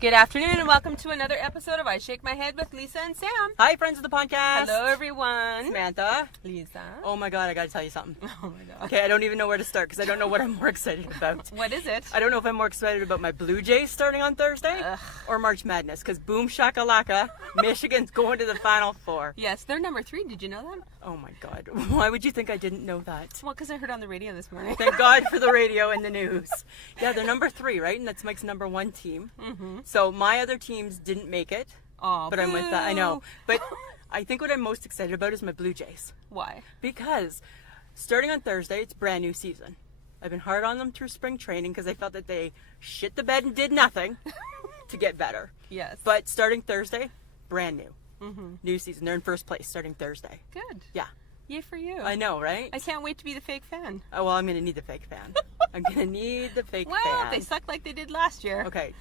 Good afternoon and welcome to another episode of I Shake My Head with Lisa and Sam. Hi, friends of the podcast. Hello, everyone. Samantha. Lisa. Oh my God, I gotta tell you something. Oh my God. Okay, I don't even know where to start because I don't know what I'm more excited about. What is it? I don't know if I'm more excited about my Blue Jays starting on Thursday or March Madness because boom shakalaka, Michigan's going to the Final Four. Yes, they're number 3. Did you know that? Oh my God. Why would you think I didn't know that? Well, because I heard on the radio this morning. Thank God for the radio and the news. Yeah, they're number 3, right? And that's Mike's number 1 team. Mm-hmm. So my other teams didn't make it. Oh, but I'm with that. I know. But I think what I'm most excited about is my Blue Jays. Why? Because starting on Thursday, it's brand new season. I've been hard on them through spring training because I felt that they shit the bed and did nothing to get better. Yes. But starting Thursday, brand new. Mm-hmm. New season. They're in first place starting Thursday. Good. Yeah. Yay for you. I know, right? I can't wait to be the fake fan. Oh, well, I'm going to need the fake fan. I'm going to need the fake fan. Well, they suck like they did last year. Okay.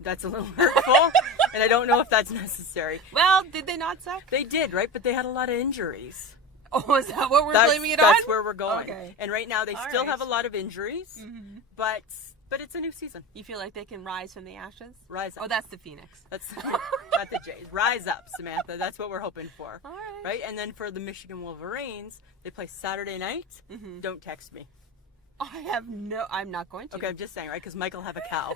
That's a little hurtful, and I don't know if that's necessary. Well, did they not suck? They did, right? But they had a lot of injuries. Oh, is that what we're blaming it on? That's where we're going. Okay. And right now they All still right. have a lot of injuries, Mm-hmm. but it's a new season. You feel like they can rise from the ashes? Rise up. Oh, that's the Phoenix. That's not the Jays. Rise up, Samantha. That's what we're hoping for. All right. Right? And then for the Michigan Wolverines, they play Saturday night. Mm-hmm. Don't text me. I'm not going to. Okay, I'm just saying, right? Because Mike will have a cow.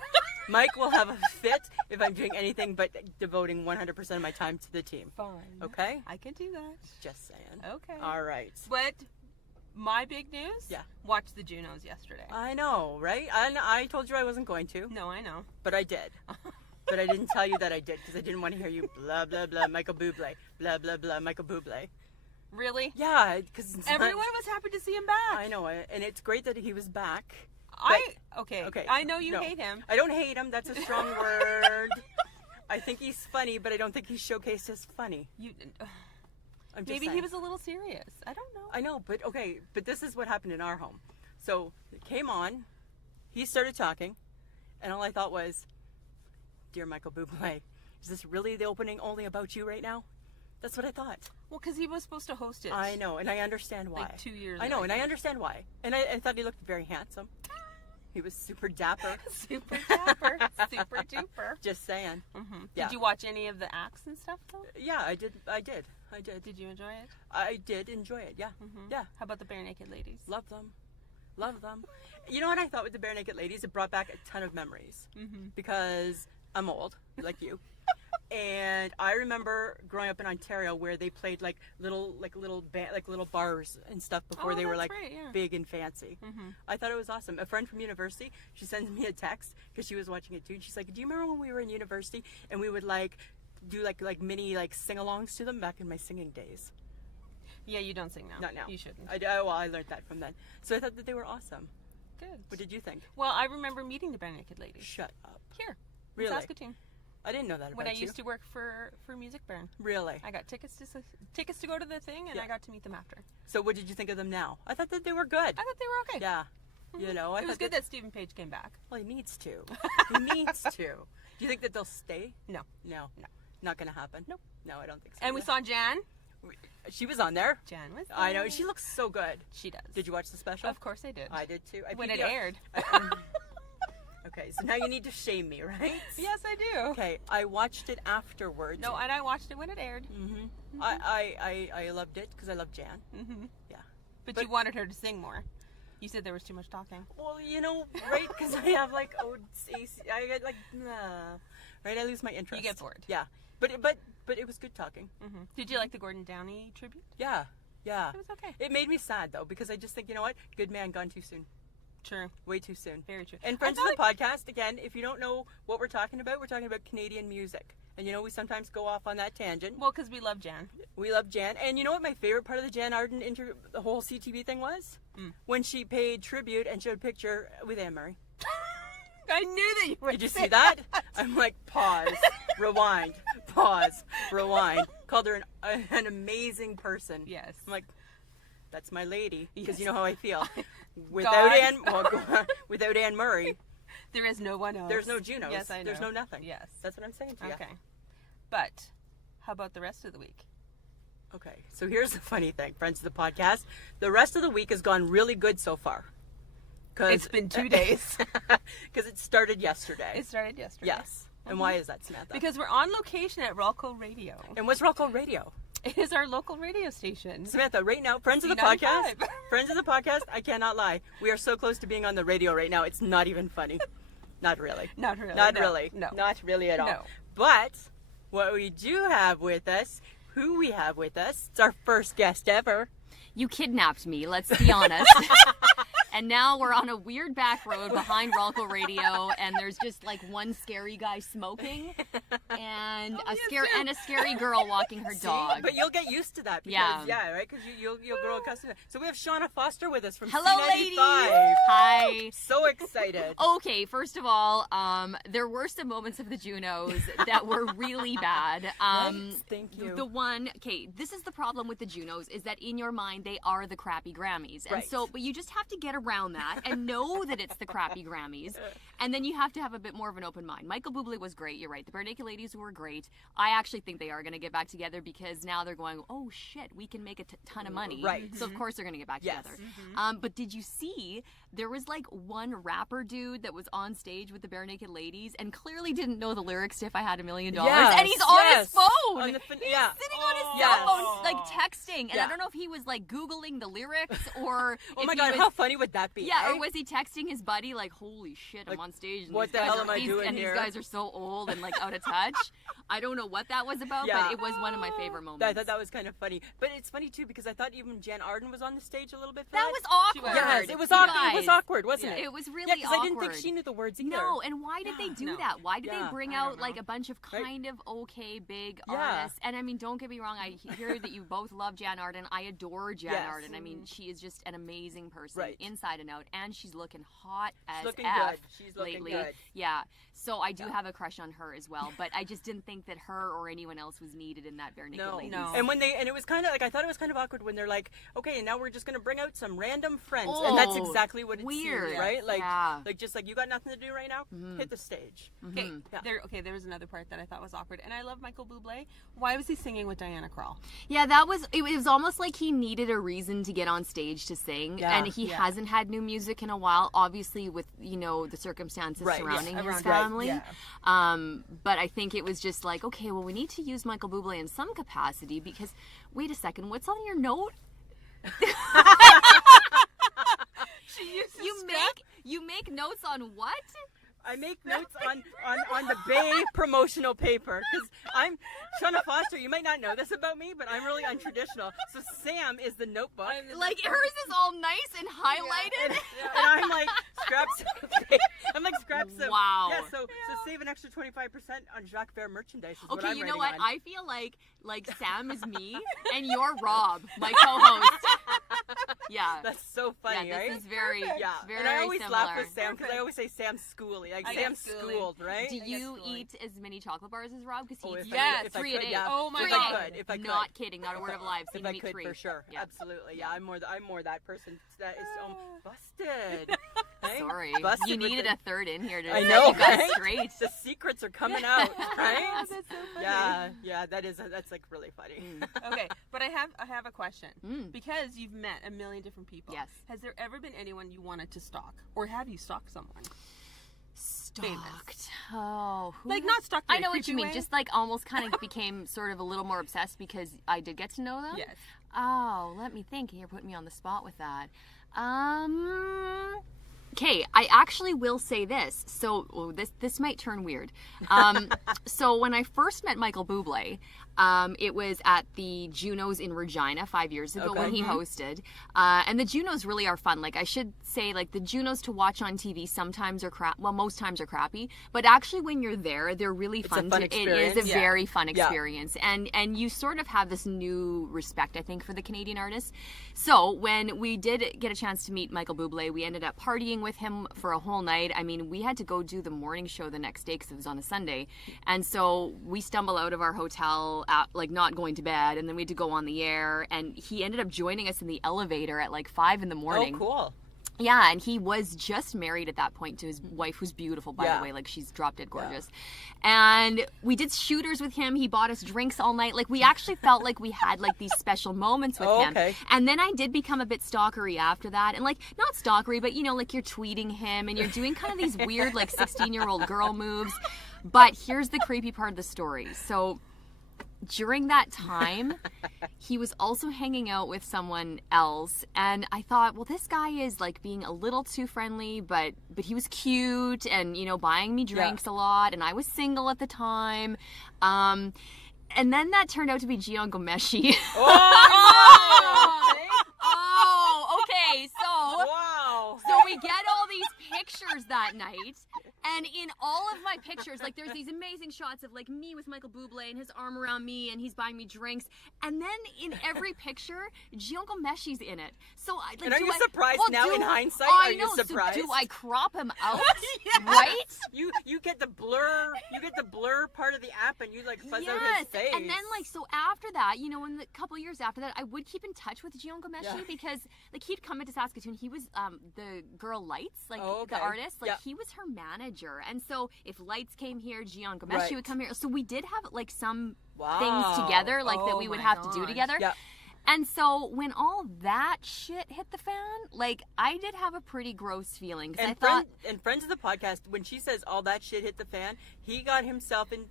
Mike will have a fit if I'm doing anything but devoting 100% of my time to the team. Fine. Okay? I can do that. Just saying. Okay. All right. But my big news? Yeah. Watched the Junos yesterday. I know, right? I told you I wasn't going to, No, I know. but I did. But I didn't tell you that I did because I didn't want to hear you blah, blah, blah, Michael Bublé. Blah, blah, blah, Michael Bublé. Really? Yeah, because Everyone was happy to see him back. I know, and it's great that he was back. Okay. Okay. I know you No. hate him. I don't hate him. That's a strong word. I think he's funny, but I don't think he's showcased as funny. I'm just Maybe saying. he was a little serious. I don't know. I know, but okay. But this is what happened in our home. So it came on. He started talking, and all I thought was, "Dear Michael Bublé, is this really the opening only about you right now?" That's what I thought. Well, because he was supposed to host it. I know, and I understand why. Like 2 years I know, ago. and I understand why. And I thought he looked very handsome. He was super dapper. Super dapper. Super duper. Just saying. Mm-hmm. Yeah. Did you watch any of the acts and stuff, though? Yeah, I did. Did you enjoy it? I did enjoy it. Yeah. Mm-hmm. Yeah. How about the Bare Naked Ladies? Love them. Love them. You know what I thought with the Bare Naked Ladies? It brought back a ton of memories. Mm-hmm. Because I'm old, like you. And I remember growing up in Ontario where they played like little bars and stuff before they were that's like right, yeah. big and fancy. Mm-hmm. I thought it was awesome. A friend from university, she sends me a text because she was watching it too. And she's like, "Do you remember when we were in university and we would like do like mini like sing-alongs to them back in my singing days?" Yeah, you don't sing now. Not now. You shouldn't. I learned that from then. So I thought that they were awesome. Good. What did you think? Well, I remember meeting the Bare Naked Ladies. Shut up. Here. Really? In Saskatoon. I didn't know that about When I you. used to work for Music Baron. Really? I got tickets to go to the thing, and Yeah. I got to meet them after. So what did you think of them now? I thought that they were good. I thought they were okay. Yeah. You know, I It was thought good that Stephen Page came back. Well, he needs to. He needs to. Do you think that they'll stay? No. No. Not going to happen? Nope. No, I don't think so. And we saw Jan. She was on there. Jan was there. I know. She looks so good. She does. Did you watch the special? Of course I did. I did too. When it aired. Okay, so now you need to shame me, right? Yes, I do. Okay, I watched it afterwards. No, and I watched it when it aired. Mm-hmm. I loved it because I love Jan. Mm-hmm. Yeah. But you wanted her to sing more. You said there was too much talking. Well, you know, right? Because I have like I get like right. I lose my interest. You get bored. Yeah, but it was good talking. Mm-hmm. Did you like the Gordon Downey tribute? Yeah. It was okay. It made me sad though because I just think, you know what, good man gone too soon. True. Way too soon. Very true. And friends of the podcast, again, if you don't know what we're talking about Canadian music. And you know, we sometimes go off on that tangent. Well, because we love Jan. We love Jan. And you know what my favorite part of the Jan Arden the whole CTV thing was? When she paid tribute and showed a picture with Anne Murray. I knew that you were. Did you see that? I'm like, pause, rewind, pause, rewind. Called her an amazing person. Yes. I'm like, that's my lady. Because Yes. you know how I feel. God. Without Anne Murray, there is no one else. there's no Junos. Yes, I know. There's no nothing. Yes. That's what I'm saying to you. Okay. But how about the rest of the week? Okay, so here's the funny thing, friends of the podcast. The rest of the week has gone really good so far. It's been 2 days. Because it started yesterday. It started yesterday. Yes. And why is that, Samantha? Because we're on location at Rolco Radio. And what's Rolco Radio? It is our local radio station. Samantha, right now, friends of the podcast, I cannot lie. We are so close to being on the radio right now. It's not even funny. Not really. Not really. Not no, really. No. Not really at all. No. But what we do have with us, who we have with us, it's our first guest ever. You kidnapped me, let's be honest. And now we're on a weird back road behind Rolco Radio, and there's just like one scary guy smoking, and a scary girl walking her dog. But you'll get used to that. Because, right? Because you'll grow accustomed to it. So we have Shauna Foster with us from Hello, C95. ladies. Hi. So excited. Okay, first of all, there were some moments of the Junos that were really bad. Thank you. This is the problem with the Junos, is that in your mind they are the crappy Grammys, and but you just have to get around that and know that it's the crappy Grammys, and then you have to have a bit more of an open mind. Michael Bublé was great, you're right. The Bare Naked Ladies were great. I actually think they are going to get back together because now they're going, oh shit, we can make a ton of money. Right. So of course they're going to get back together. But did you see there was like one rapper dude that was on stage with the Bare Naked Ladies and clearly didn't know the lyrics to If I Had $1 Million, and he's on his phone. On the He's sitting on his cell phone, like texting, and I don't know if he was like Googling the lyrics or oh my god, how funny would that be? Yeah, or was he texting his buddy like, holy shit, I'm on stage and what the hell am I doing and here? These guys are so old and like out of touch. I don't know what that was about, but it was one of my favorite moments. I thought that was kind of funny. But it's funny too because I thought even Jan Arden was on the stage a little bit for that was awkward. Yes, it was awkward. It was awkward, wasn't it? It was really awkward. I didn't think she knew the words either. No, and why did they do that? Why did they bring out like a bunch of kind of okay big artists? And I mean, don't get me wrong, I hear that you both love Jan Arden. I adore Jan Arden. I mean, she is just an amazing person inside and out, and she's looking hot as looking F good. She's looking lately. Good. Yeah. So I do have a crush on her as well, but I just didn't think that her or anyone else was needed in that Bare Naked Ladies. No. And it was kind of like, I thought it was kind of awkward when they're like, okay, and now we're just going to bring out some random friends. Oh, and that's exactly what it weird. seemed, right? Like, like just like, you got nothing to do right now? Hit the stage. Okay, there was another part that I thought was awkward, and I love Michael Bublé. Why was he singing with Diana Krall? Yeah, it was almost like he needed a reason to get on stage to sing, and he hasn't had new music in a while, obviously with, the circumstances surrounding his family. But I think it was just like, okay, well, we need to use Michael Bublé in some capacity because, wait a second, what's on your note? You make notes on what? I make notes on the Bay promotional paper because I'm Shauna Foster. You might not know this about me, but I'm really untraditional. So Sam is the notebook. Like hers is all nice and highlighted. And I'm like scraps of paper. I'm like scraps of. Wow. Yeah. So save an extra 25% on Jacques Fair merchandise. Is okay, what I'm you know what? on. I feel like Sam is me and you're Rob, my co-host. Yeah. That's so funny, this right? is very very And I always similar. laugh with Sam because I always say Sam's schooly. Like Sam's schooled, right? Do you eat as many chocolate bars as Rob? Because he eats if 3 a day. Yeah. Oh my god! If I could, not kidding, not a word of a lie. If I could, for sure, absolutely, yeah. I'm more that person. That is busted. Right? Sorry, busted you needed a third in here to I know, you guys right? straight. The secrets are coming out, right? That's so funny. Yeah, that's like really funny. Okay, but I have a question because you've met a million different people. Yes. Has there ever been anyone you wanted to stalk, or have you stalked someone? Stalked. Famous. Oh, like not stalked. I know what you mean. Just like almost kind of became sort of a little more obsessed because I did get to know them. Yes. Oh, let me think. You're putting me on the spot with that. Okay, I actually will say this. So this might turn weird. So when I first met Michael Bublé, it was at the Junos in Regina 5 years ago when he hosted. And the Junos really are fun. Like I should say, like the Junos to watch on TV sometimes are most times are crappy. But actually when you're there, they're really fun. It is a very fun experience. And you sort of have this new respect, I think, for the Canadian artists. So when we did get a chance to meet Michael Bublé, we ended up partying with him for a whole night. I mean, we had to go do the morning show the next day because it was on a Sunday. And so we stumbled out of our hotel, like not going to bed, and then we had to go on the air. And he ended up joining us in the elevator at like 5 a.m. Oh, cool. Yeah, and he was just married at that point to his wife, who's beautiful, by the way. Like, she's drop dead gorgeous. And we did shooters with him. He bought us drinks all night. Like, we actually felt like we had, like, these special moments with him. Okay. And then I did become a bit stalkery after that. And, like, not stalkery, but, like, you're tweeting him and you're doing kind of these weird, like, 16-year-old girl moves. But here's the creepy part of the story. So during that time, he was also hanging out with someone else, and I thought, well, this guy is like being a little too friendly, but he was cute and, you know, buying me drinks a lot, and I was single at the time. And then that turned out to be Gian Gomeshi. Oh, okay, so Wow. so we get all these pictures that night, and in all of my pictures, like, there's these amazing shots of like me with Michael Bublé and his arm around me, and he's buying me drinks, and then in every picture, Gian Gomeshi's in it. So like, And are you surprised now in hindsight? I Are you know, surprised? So do I crop him out? Right? You get the blur part of the app, and you like fuzz out his face. And then like, so after that, you know, in the couple years after that, I would keep in touch with Gian Gomeshi because like he'd come into Saskatoon. He was the girl Lights, like the artist, like he was her manager. And so if Lights came here, Gian Gomeshi would come here. So we did have like some things together, like that we would have to do together. Yeah. And so when all that shit hit the fan, like, I did have a pretty gross feeling. Cause and friends of the podcast, when she says all that shit hit the fan, he got himself in...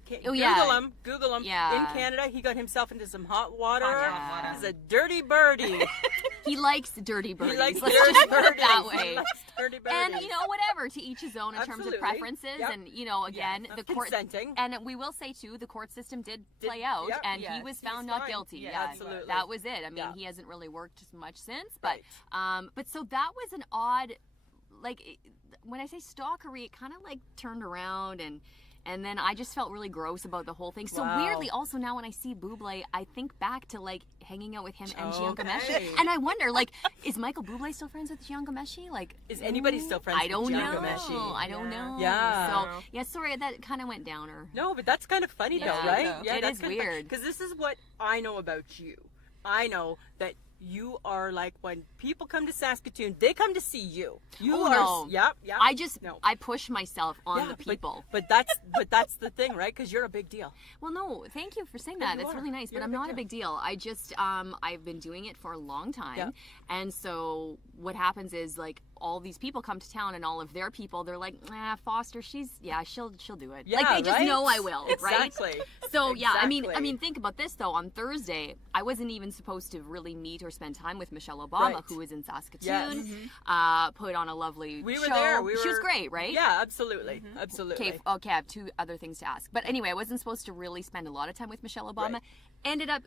Google him. Yeah. In Canada, he got himself into some hot water. He's a dirty birdie. He likes dirty birdies. He likes Let's dirty just put it birdies. that way. He likes dirty birdies. And, you know, whatever, to each his own in terms of preferences. Yep. And, you know, again, the court... Consenting. And we will say, too, the court system did play out, and he was found not guilty. Yeah, absolutely. That was it. I mean, he hasn't really worked much since, but so that was an odd, like, when I say stalkery, it kind of like turned around, and then I just felt really gross about the whole thing. So weirdly, also now when I see Bublé, I think back to like hanging out with him and Gian Gomeshi, and I wonder, like, is Michael Bublé still friends with Gian Gomeshi? Like, is anybody still friends with Gian Gomeshi? I don't know. Yeah. So sorry, that kind of went downer. No, but that's kind of funny though, right? Yeah, it is weird. Because this is what I know about you. I know that you are like, when people come to Saskatoon, they come to see you. I push myself on the people. But that's the thing, right? Because you're a big deal. Well, no, thank you for saying that. That's really nice. But I'm not a big deal. I just I've been doing it for a long time, and so what happens is, like, all these people come to town, and all of their people, they're like, Foster, she'll do it. Yeah, like, they just know I will, exactly. right? So I mean, think about this though. On Thursday, I wasn't even supposed to really meet or spend time with Michelle Obama, who was in Saskatoon. Put on a lovely show. We were there. She was great, right? Yeah, absolutely, absolutely. Okay, I have two other things to ask. But anyway, I wasn't supposed to really spend a lot of time with Michelle Obama. Right.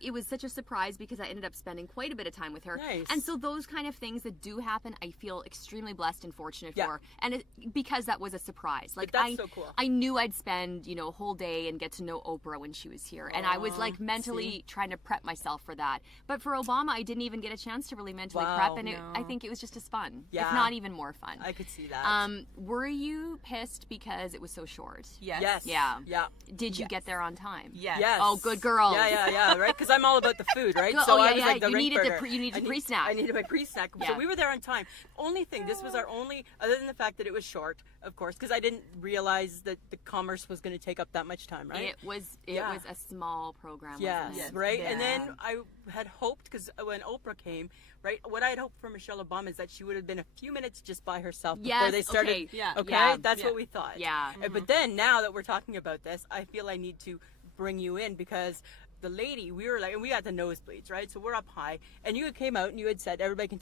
It was such a surprise because I ended up spending quite a bit of time with her. Nice. And so those kind of things that do happen, I feel extremely blessed and fortunate for. And because that was a surprise. Like, but that's so cool. I knew I'd spend, you know, a whole day and get to know Oprah when she was here. And I was like mentally trying to prep myself for that. But for Obama, I didn't even get a chance to really mentally prep. And I think it was just as fun, if not even more fun. I could see that. Were you pissed because it was so short? Yes. Yeah. Did you get there on time? Yes. Oh, good girl. Yeah, right? Because I'm all about the food, right? I was like the you needed a pre-snack. I needed my pre-snack. So we were there on time. Only thing, this was our only, other than the fact that it was short, of course, because I didn't realize that the commerce was going to take up that much time, right? It was a small program. Yes, wasn't it? right? Yeah. And then I had hoped, because when Oprah came, right, what I had hoped for Michelle Obama is that she would have been a few minutes just by herself before they started. Okay, that's what we thought. Yeah. But then, now that we're talking about this, I feel I need to bring you in, because the lady, we were like, and we got the nosebleeds, right? So we're up high, and you came out and you had said everybody can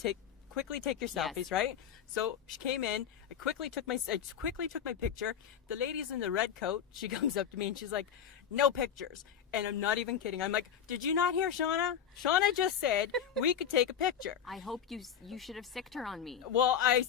quickly take your selfies, right? So she came in, I quickly took my picture. The lady's in the red coat. She comes up to me and she's like, no pictures. And I'm not even kidding. I'm like, did you not hear Shauna? Shauna just said we could take a picture. I hope you should have sicked her on me. Well, I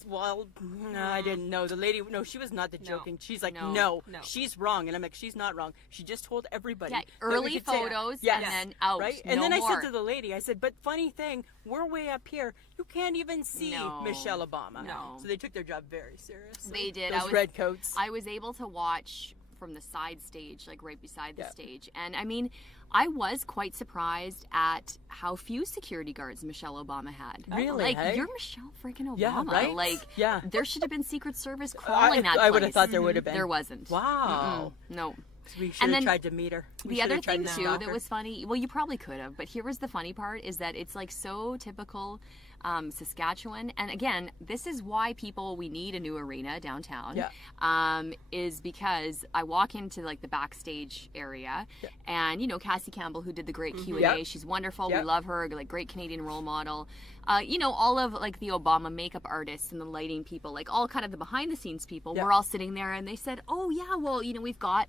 didn't know. The lady, no, she was not joking. She's like, no, she's wrong. And I'm like, she's not wrong. She just told everybody. Yeah, early photos and then out. Right? And then I said to the lady, I said, but funny thing, we're way up here. You can't even see Michelle Obama. No. So they took their job very seriously. They did. Those red coats. I was able to watch from the side stage, like right beside the stage. And I mean, I was quite surprised at how few security guards Michelle Obama had. Really? Like, hey? you're Michelle freaking Obama. Yeah, right? Like, there should have been Secret Service crawling that place. I would have thought there would have been. There wasn't. Wow. No. We should have tried to meet her. The other thing, too, that was funny, well, you probably could have, but here was the funny part, is that it's like so typical Saskatchewan. And again, this is why we need a new arena downtown. Yeah. Is because I walk into like the backstage area, and Cassie Campbell, who did the great Q&A, she's wonderful. We love her, like great Canadian role model. All of like the Obama makeup artists and the lighting people, like all kind of the behind the scenes people, we're all sitting there, and they said, "Oh yeah, well, we've got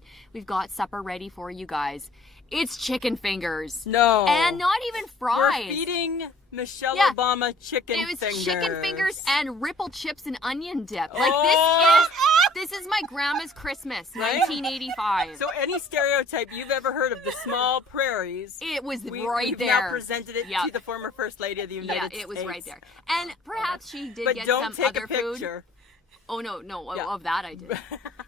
supper ready for you guys. It's chicken fingers." No. And not even fries. We're feeding Michelle Obama chicken fingers. It was chicken fingers and Ripple chips and onion dip. Like this is my grandma's Christmas, 1985. So any stereotype you've ever heard of the small prairies, it was we've there. Now presented it to the former First Lady of the United States. Yeah, it was right there. And perhaps she did get don't some take other a picture. Food. Oh, no, of that I did.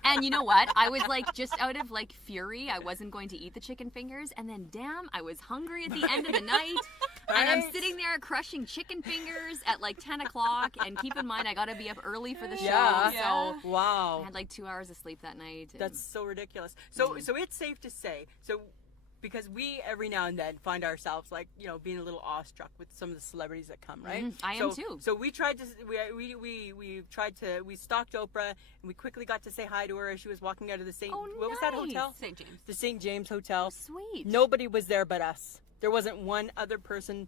And you know what? I was like, just out of like fury, I wasn't going to eat the chicken fingers. And then, damn, I was hungry at the end of the night. And I'm sitting there crushing chicken fingers at like 10 o'clock. And keep in mind, I got to be up early for the show. Yeah. So wow. I had like 2 hours of sleep that night. That's so ridiculous. So it's safe to say, because we every now and then find ourselves like being a little awestruck with some of the celebrities that come, right? I am too. So we tried to we stalked Oprah, and we quickly got to say hi to her as she was walking out of the what was that hotel? St. James. The St. James Hotel. Oh, sweet. Nobody was there but us. There wasn't one other person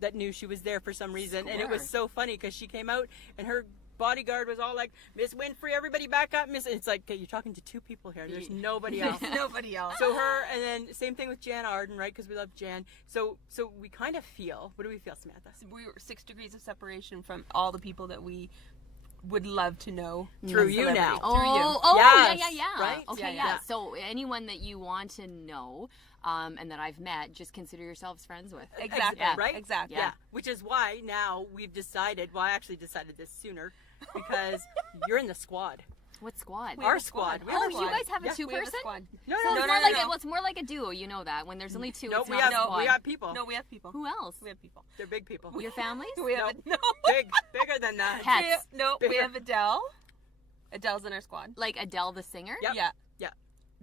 that knew she was there for some reason, and it was so funny because she came out and her bodyguard was all like, "Miss Winfrey, everybody back up, Miss." It's like, okay, you're talking to two people here. There's nobody else. Nobody else. So her, and then same thing with Jan Arden, right? Because we love Jan. So we kind of feel. What do we feel, Samantha? We were 6 degrees of separation from all the people that we would love to know through you now. Yes. Yeah. Right? Okay, yeah. So anyone that you want to know, and that I've met, just consider yourselves friends with. Exactly. Yeah. Right? Exactly. Yeah. Which is why now we've decided. Well, I actually decided this sooner because you're in the squad. What squad? Our squad. You guys have a two-person? No. Well, it's more like a duo. You know that when there's only two. No, it's we not a have squad. we have people. No, we have people. Who else? We have people. They're big people. Your families? We have Bigger than that. Pets. We have Adele. Adele's in our squad. Like Adele the singer? Yep. Yeah. Yeah.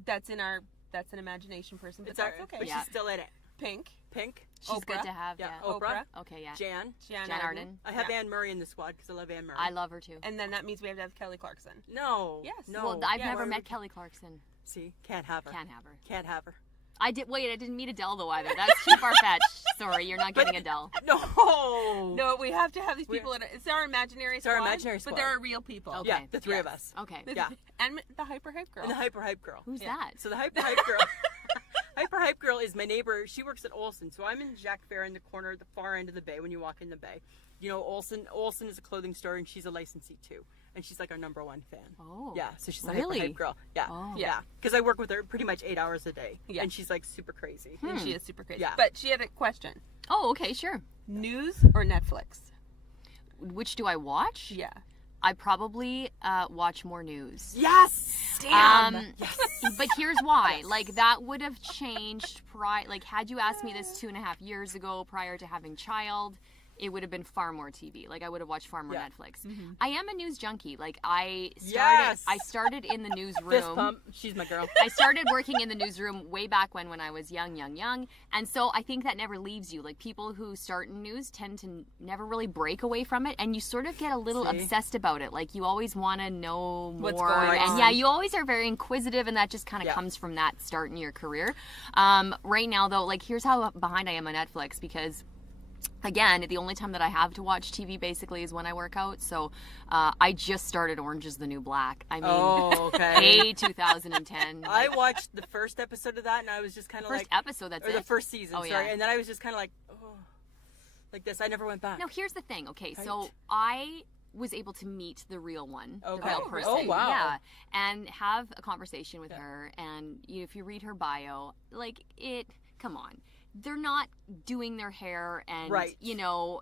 That's an imagination person, but that's okay. But she's still in it. Pink. She's Oprah. good to have. Yeah. Yeah. Oprah. Okay, yeah. Jan Arden. I have Anne Murray in the squad because I love Anne Murray. I love her too. And then that means we have to have Kelly Clarkson. No. Yes. No. Well, I've never met Kelly Clarkson. See, can't have her. Can't have her. I didn't meet Adele though either. That's too far-fetched. Sorry, you're not getting Adele. No, we have to have these people. It's our imaginary squad. Our imaginary squad. But there are real people. Okay. Yeah, the three of us. Okay. Yeah. And the Hyper Hype Girl. And the Hyper Hype Girl. Who's that? So the Hyper Hype Girl. Hyper Hype Girl is my neighbor. She works at Olsen. So I'm in Jacques Fair in the corner, the far end of the bay when you walk in the bay. Olsen is a clothing store, and she's a licensee too. And she's like our number one fan. Oh. Yeah, so she's a really? Hyper Hype Girl. Yeah. Oh. Yeah. Because I work with her pretty much 8 hours a day. Yeah. And she's like super crazy. And she is super crazy. Yeah. But she had a question. Oh, okay, sure. News or Netflix? Which do I watch? Yeah. I probably watch more news. Yes! Damn! Yes. But here's why. Like, that would have changed had you asked me this 2.5 years ago prior to having child, it would have been far more TV. Like, I would have watched far more Netflix. Mm-hmm. I am a news junkie. Like, I started in the newsroom. Fist pump. She's my girl. I started working in the newsroom way back when I was young. And so I think that never leaves you. Like, people who start in news tend to never really break away from it. And you sort of get a little obsessed about it. Like, you always want to know more. What's going on. And you always are very inquisitive. And that just kind of comes from that start in your career. Right now, though, like, here's how behind I am on Netflix. Because again, the only time that I have to watch TV basically is when I work out. So I just started Orange is the New Black. I mean, hey, 2010. I watched the first episode of that, and I was just kind of like... First episode, that's it? Or the first season, sorry. Yeah. And then I was just kind of like this. I never went back. Now, here's the thing. Okay, Right. so I was able to meet the real one, the Okay. real person. Oh, wow. Yeah, and have a conversation with her. And if you read her bio, come on. They're not doing their hair and,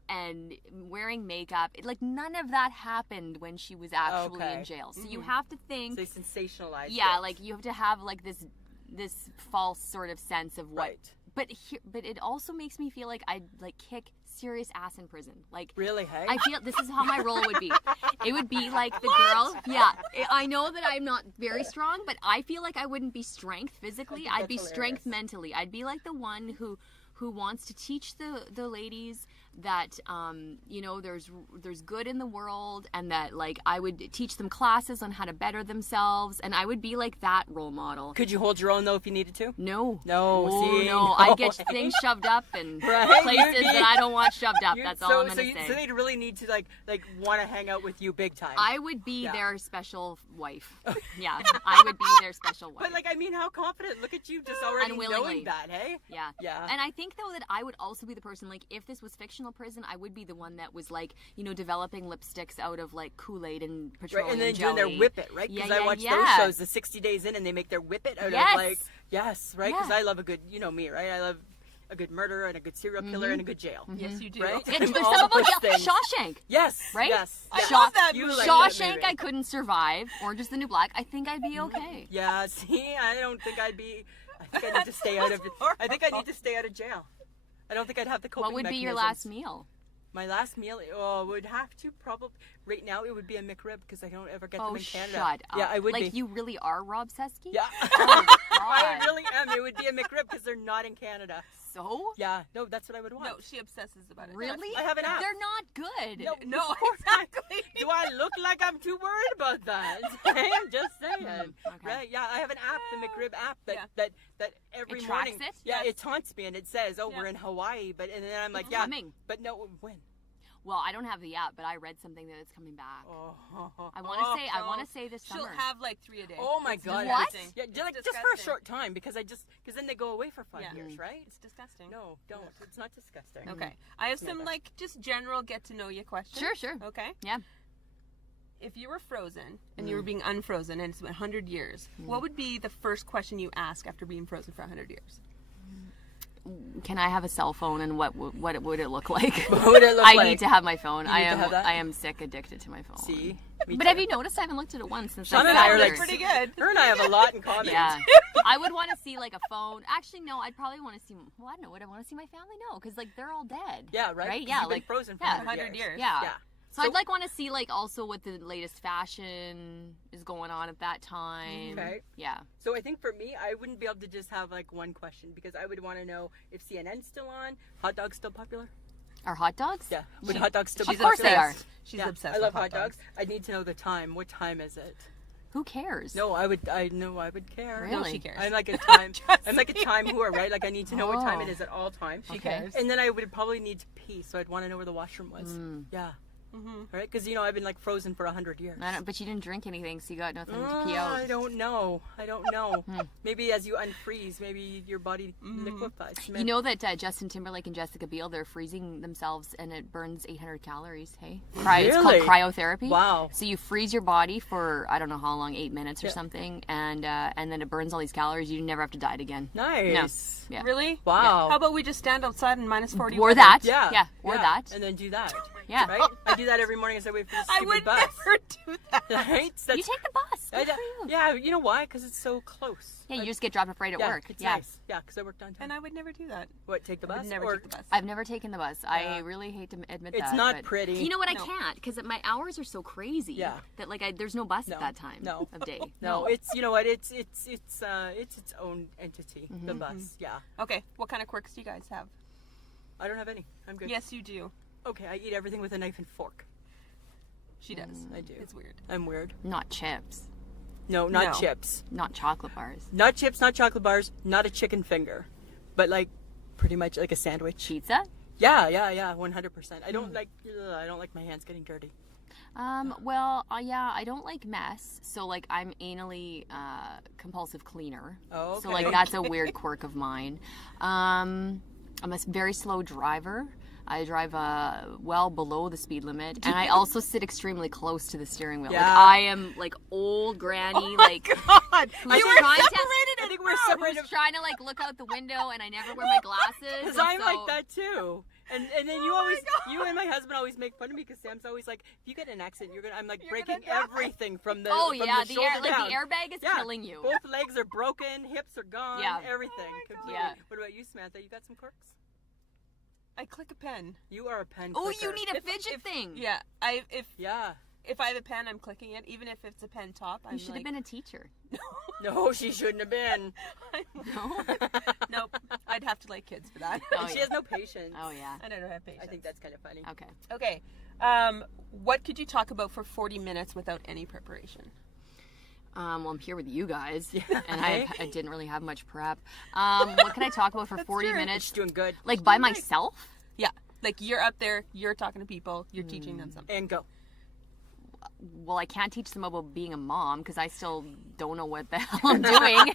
and wearing makeup. None of that happened when she was actually in jail. So you have to think... So they sensationalized it. You have to have, this false sort of sense of what... Right. But it also makes me feel like I'd, kick serious ass in prison. Really, hey? I feel this is how my role would be. It would be like the girl. Yeah, I know that I'm not very strong, but I feel like I wouldn't be strength physically. I'd be strength mentally. I'd be like the one who wants to teach the ladies that there's good in the world, and that like I would teach them classes on how to better themselves, and I would be like that role model. Could you hold your own though if you needed to? No. See? No. I get things shoved up in places that I don't want shoved up. That's all I'm gonna say. So they'd really need to like want to hang out with you big time. I would be their special wife. Yeah, I would be their special wife. But like, I mean, how confident? Look at you, just already knowing that, hey? Yeah. Yeah. And I think though that I would also be the person, like, if this was fictional prison, I would be the one that was like, developing lipsticks out of like Kool-Aid and petroleum and then jelly. doing their whip it, right? Because I watch those shows, the 60 Days In, and they make their whip it out of like, right? Because I love a good, me, right? I love a good murderer and a good serial killer and a good jail. Yes, you do. Right? Yeah, there's something about Shawshank. Yes. Right? Yes. I love that movie. Shawshank, I couldn't survive. Orange is the New Black. I think I'd be okay. Yeah. See, I don't think I'd be. I think I need to stay out of. I think I need to stay out of jail. I don't think I'd have the coping What would be your mechanisms. last meal? My last meal, would have to probably right now it would be a McRib because I don't ever get them in Canada. Shut up. Yeah, I would like be. You really are Rob Sesky? Yeah. Oh, I God. really am. It would be a McRib because they're not in Canada. So? Yeah. No, that's what I would want. No, she obsesses about it. Really? I have an app. They're not good. No, exactly. Do I look like I'm too worried about that? I'm just saying. Okay. Right? Yeah, I have an app, the McRib app, that every It tracks morning. it? Yeah, Yes. it taunts me and it says, "Oh, we're in Hawaii," and then I'm like, It's "Yeah, coming. but no, when?" Well, I don't have the app, but I read something that it's coming back. Oh, I want to say this She'll summer. have like 3 a day. oh my It's God! What? disgusting. Yeah, It's just for a disgusting. short time because then they go away for 5 Yeah. years, right? It's disgusting. No, don't. It's not disgusting. Okay. I have some Never. like just general get to know you questions. Sure. Okay. Yeah. If you were frozen and you were being unfrozen and it's been 100 years, what would be the first question you ask after being frozen for 100 years? Can I have a cell phone, and what would it look like? What would it look I like? need to have my phone. You need to have that? I am sick addicted to my phone. See, me But too. have you noticed I haven't looked at it once since Shauna I and I sat are here? like Pretty good. Her and I have a lot in common. Yeah. I would want to see like a phone. Actually, no. I'd probably want to see. Well, I don't know. Would I want to see my family? No, because like they're all dead. Yeah, right. Right. 'Cause Yeah. you've been Like frozen for 100 years. Yeah. Yeah. So I'd like want to see like also what the latest fashion is going on at that time. Okay. Yeah. So I think for me, I wouldn't be able to just have like one question because I would want to know if CNN's still on, hot dogs still popular. Are hot dogs? Yeah, would hot dogs still? Of be course they popular? are. She's Yeah, obsessed I love with hot dogs. I need to know the time. What time is it? Who cares? No, I would care. Really? No, she cares. I'm like a time. Trust I'm like a time whore, right? Like I need to know what time it Oh. is at all times. She cares. And then I would probably need to pee, so I'd want to know where the washroom was. Yeah. Right? Because I've been like frozen for 100 years. But you didn't drink anything, so you got nothing to pee out. I don't know. Maybe as you unfreeze, maybe your body liquefies. You know that Justin Timberlake and Jessica Biel, they're freezing themselves and it burns 800 calories, hey? It's called Really? cryotherapy. Wow. So you freeze your body for, I don't know how long, 8 minutes or something, and then it burns all these calories. You never have to diet again. Nice. Yeah. Really? Wow. How about we just stand outside in minus 40? Or weather? that. Yeah. Or that. And then do that. Yeah. Right? I do that every morning as I wait for the I stupid would bus. never do that. Right? You take the bus. Good for you. Yeah, you know why? Because it's so close. Yeah, you just get dropped off right at work. It's Yeah. nice. Yeah, because I work downtown. And I would never do that. What, take the I bus? would never or take the bus. I've never taken the bus. I really hate to admit that. It's not but pretty. You know what? No. I can't because my hours are so crazy. Yeah. That like there's no bus at that time of day. No, it's you know what? It's its own entity. The bus. Yeah. Okay, what kind of quirks do you guys have? I don't have any. I'm good. Yes, you do. Okay, I eat everything with a knife and fork. She does. I do. It's weird. I'm weird. Not chips. No, not No. chips. Not chocolate bars. Not chips, not chocolate bars, not a chicken finger. But like pretty much like a sandwich. Pizza. Yeah, 100%. I don't like my hands getting dirty. Well, yeah, I don't like mess. So like I'm anally compulsive cleaner. Oh, okay. So like that's a weird quirk of mine. I'm a very slow driver. I drive well below the speed limit, and I also sit extremely close to the steering wheel. Yeah. Like I am like old granny, like God, who's you were trying separated. I think we're separated. who's trying to like look out the window, and I never wear my glasses. Because and I'm so- like that too. And then you and my husband always make fun of me because Sam's always like, if you get in an accident, I'm like breaking gonna die. everything from the Oh from yeah, the the shoulder down. the airbag is killing you. Both legs are broken, hips are gone, Yeah. everything completely. Yeah. What about you, Samantha? You got some quirks? I click a pen. You are a pen Oh, clicker. you need a fidget thing. Yeah, if Yeah. if I have a pen, I'm clicking it. Even if it's a pen top, I'm You should have been a teacher. No, she shouldn't have been. No? Nope. I'd have to like kids for that. Oh, She yeah. has no patience. Oh, yeah. I don't have patience. I think that's kind of funny. Okay. Okay. What could you talk about for 40 minutes without any preparation? Well, I'm here with you guys, Yeah. and I didn't really have much prep. What can I talk about for 40 true. minutes? She's doing good. Like, by myself? Yeah. Like you're up there, you're talking to people, you're teaching them something. And go. Well, I can't teach them about being a mom because I still don't know what the hell I'm doing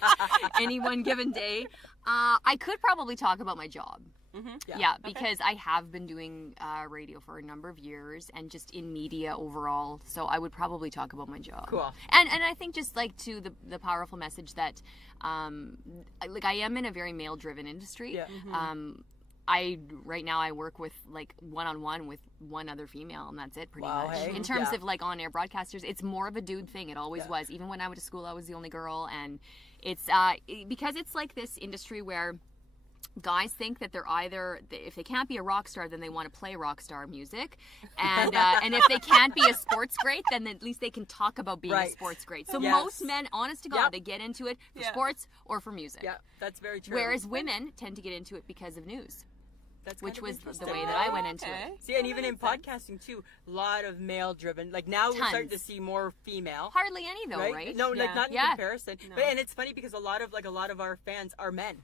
any one given day. I could probably talk about my job. Mm-hmm. Yeah, because I have been doing radio for a number of years and just in media overall. So I would probably talk about my job. Cool. And I think just like to the powerful message that, like I am in a very male-driven industry. Yeah. Right now I work with like one-on-one with one other female, and that's it pretty Wow, much. hey? In terms Yeah. of like on-air broadcasters, it's more of a dude thing. It always Yeah. was. Even when I went to school, I was the only girl, and it's because it's like this industry where guys think that they're either, if they can't be a rock star, then they want to play rock star music, and if they can't be a sports great, then at least they can talk about being a Right. sports great. So Yes. most men, honest to God, Yep. they get into it for Yeah. sports or for music. Yeah, that's very true. Whereas women tend to get into it because of news, that's which kind of was the interesting. way that I went into Okay. it. See, and even in podcasting too, a lot of male-driven. Like now we're starting to Tons. see more female. Hardly any though, right? No, like Yeah. not in Yeah. comparison. No. But and it's funny because a lot of our fans are men.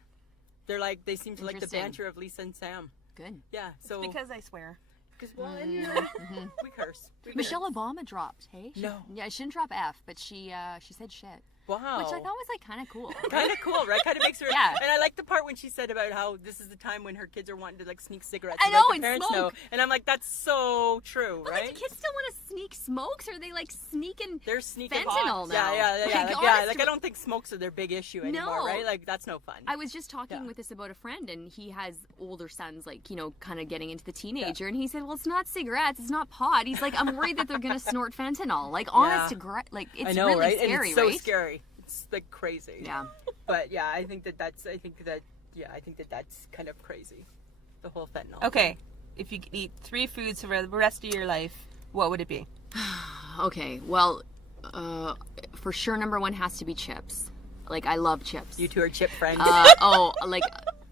They're like they seem to like the Interesting. banter of Lisa and Sam. Good. Yeah. So Because I swear. well, and, you know, we curse. We Michelle curse. Obama dropped. Hey. No. Yeah, she didn't drop F, but she said shit, Wow. which I thought was like kind of cool. Kind of cool, right? Kind of makes her. Yeah. And I like the part when she said about how this is the time when her kids are wanting to like sneak cigarettes. I and know, let and their parents smoke. know. And I'm like, that's so true, But right? like, kids still want to sneak smokes, or they like sneaking. They're sneaking fentanyl pot. now. Yeah. Like, Like, honest I don't think smokes are their big issue anymore, No. right? Like that's no fun. I was just talking Yeah. with this about a friend, and he has older sons, like, you know, kind of getting into the teenager, and he said, well, it's not cigarettes, it's not pot. He's like, I'm worried that they're going to snort fentanyl. Like, honest to like, it's I know, really right? scary, and it's so right? scary. It's like crazy. Yeah. But yeah, I think that's kind of crazy. The whole fentanyl. Okay. If you could eat 3 foods for the rest of your life, what would it be? Okay, well, for sure, number one has to be chips. Like, I love chips. You two are chip friends. Like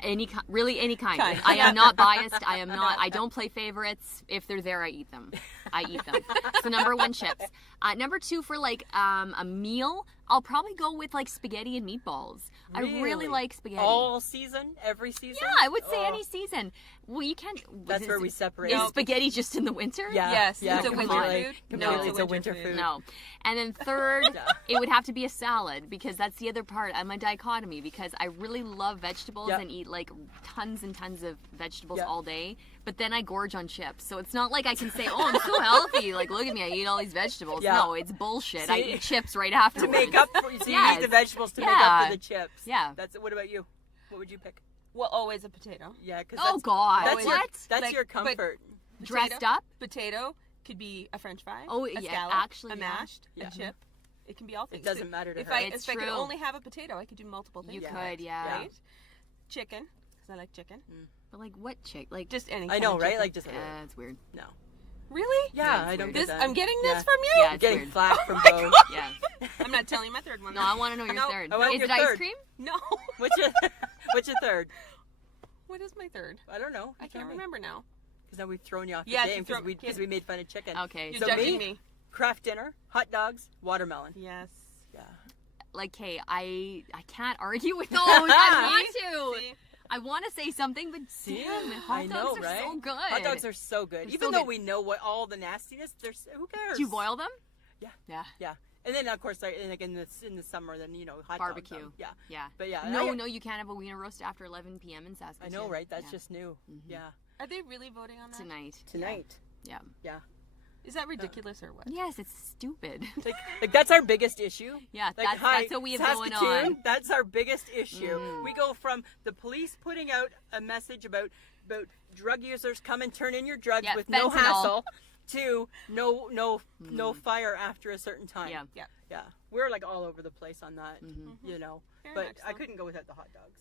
any kind. Kind. I am not biased. I don't play favorites. If they're there, I eat them. So number one, chips. Number two, for like a meal, I'll probably go with like spaghetti and meatballs. I really like spaghetti. All season, every season. Yeah, I would say Oh. any season. Well, you can't. That's where we separate. Is spaghetti just in the winter? Yeah. Yes, Yeah, it's a winter completely. food. Completely, No. it's a winter food. No. And then third, Yeah. it would have to be a salad, because that's the other part. I'm a dichotomy because I really love vegetables Yep. and eat like tons and tons of vegetables Yep. all day. But then I gorge on chips. So it's not like I can say, oh, I'm so healthy. Like, look at me, I eat all these vegetables. Yeah. No, it's bullshit. I See? eat chips right after. To make up for, so you Yes. eat the vegetables to make up Yeah. for the chips. Yeah. That's what about you? What would you pick? Well, always a potato. Yeah, because Oh, God. that's your, What? that's Like, your but- comfort. Dressed Potato, up? Potato could be a French fry. Oh, a yeah, scallop, actually, a yeah. mashed, Yeah. a chip. It can be all things. It doesn't matter to if her. If I could true. only have a potato, I could do multiple things. You Yeah. could, yeah. Right? Chicken, because I like chicken. But like, what chick? Like, Just any. I kind know, of right? chicken. Like just yeah, it's weird. no. Really? Yeah, it's I don't weird. get This that. I'm getting this Yeah. from you. Yeah, I'm it's getting weird. flack from both. Yeah. I'm not telling you my third one. No, I want to know your No, third. I want Is your it ice third. cream? No. What's your third? What is my third? I don't know. I can't remember now. Because now we've thrown you off the Yeah, game you throw- because we made fun of chicken. Okay. You're So judging me? me. Craft dinner, hot dogs, watermelon. Yes. Yeah. Like, hey, I can't argue with those. I want to. See? I want to say something, but See? damn, I hot know, dogs are right? so good. Hot dogs are so good. They're Even so though good. we know what all the nastiness, who cares? Do you boil them? Yeah. Yeah. Yeah. And then of course, like in the summer, then hot Barbecue. dogs. Yeah. Yeah. But yeah. No, you can't have a wiener roast after 11 p.m. in Saskatoon. I know, right? That's Yeah. just new. Yeah. Are they really voting on that? Tonight. Tonight. Yeah. Yeah. Is that ridiculous or what? Yes, it's stupid. Like that's our biggest issue. Yeah, Like, that's what we have going Saskatoon, on. That's our biggest issue. We go from the police putting out a message about drug users, come and turn in your drugs Yeah, with no fentanyl. hassle, to no fire after a certain time. Yeah. Yeah. Yeah. We're like all over the place on that. Fair But enough, I so. couldn't go without the hot dogs.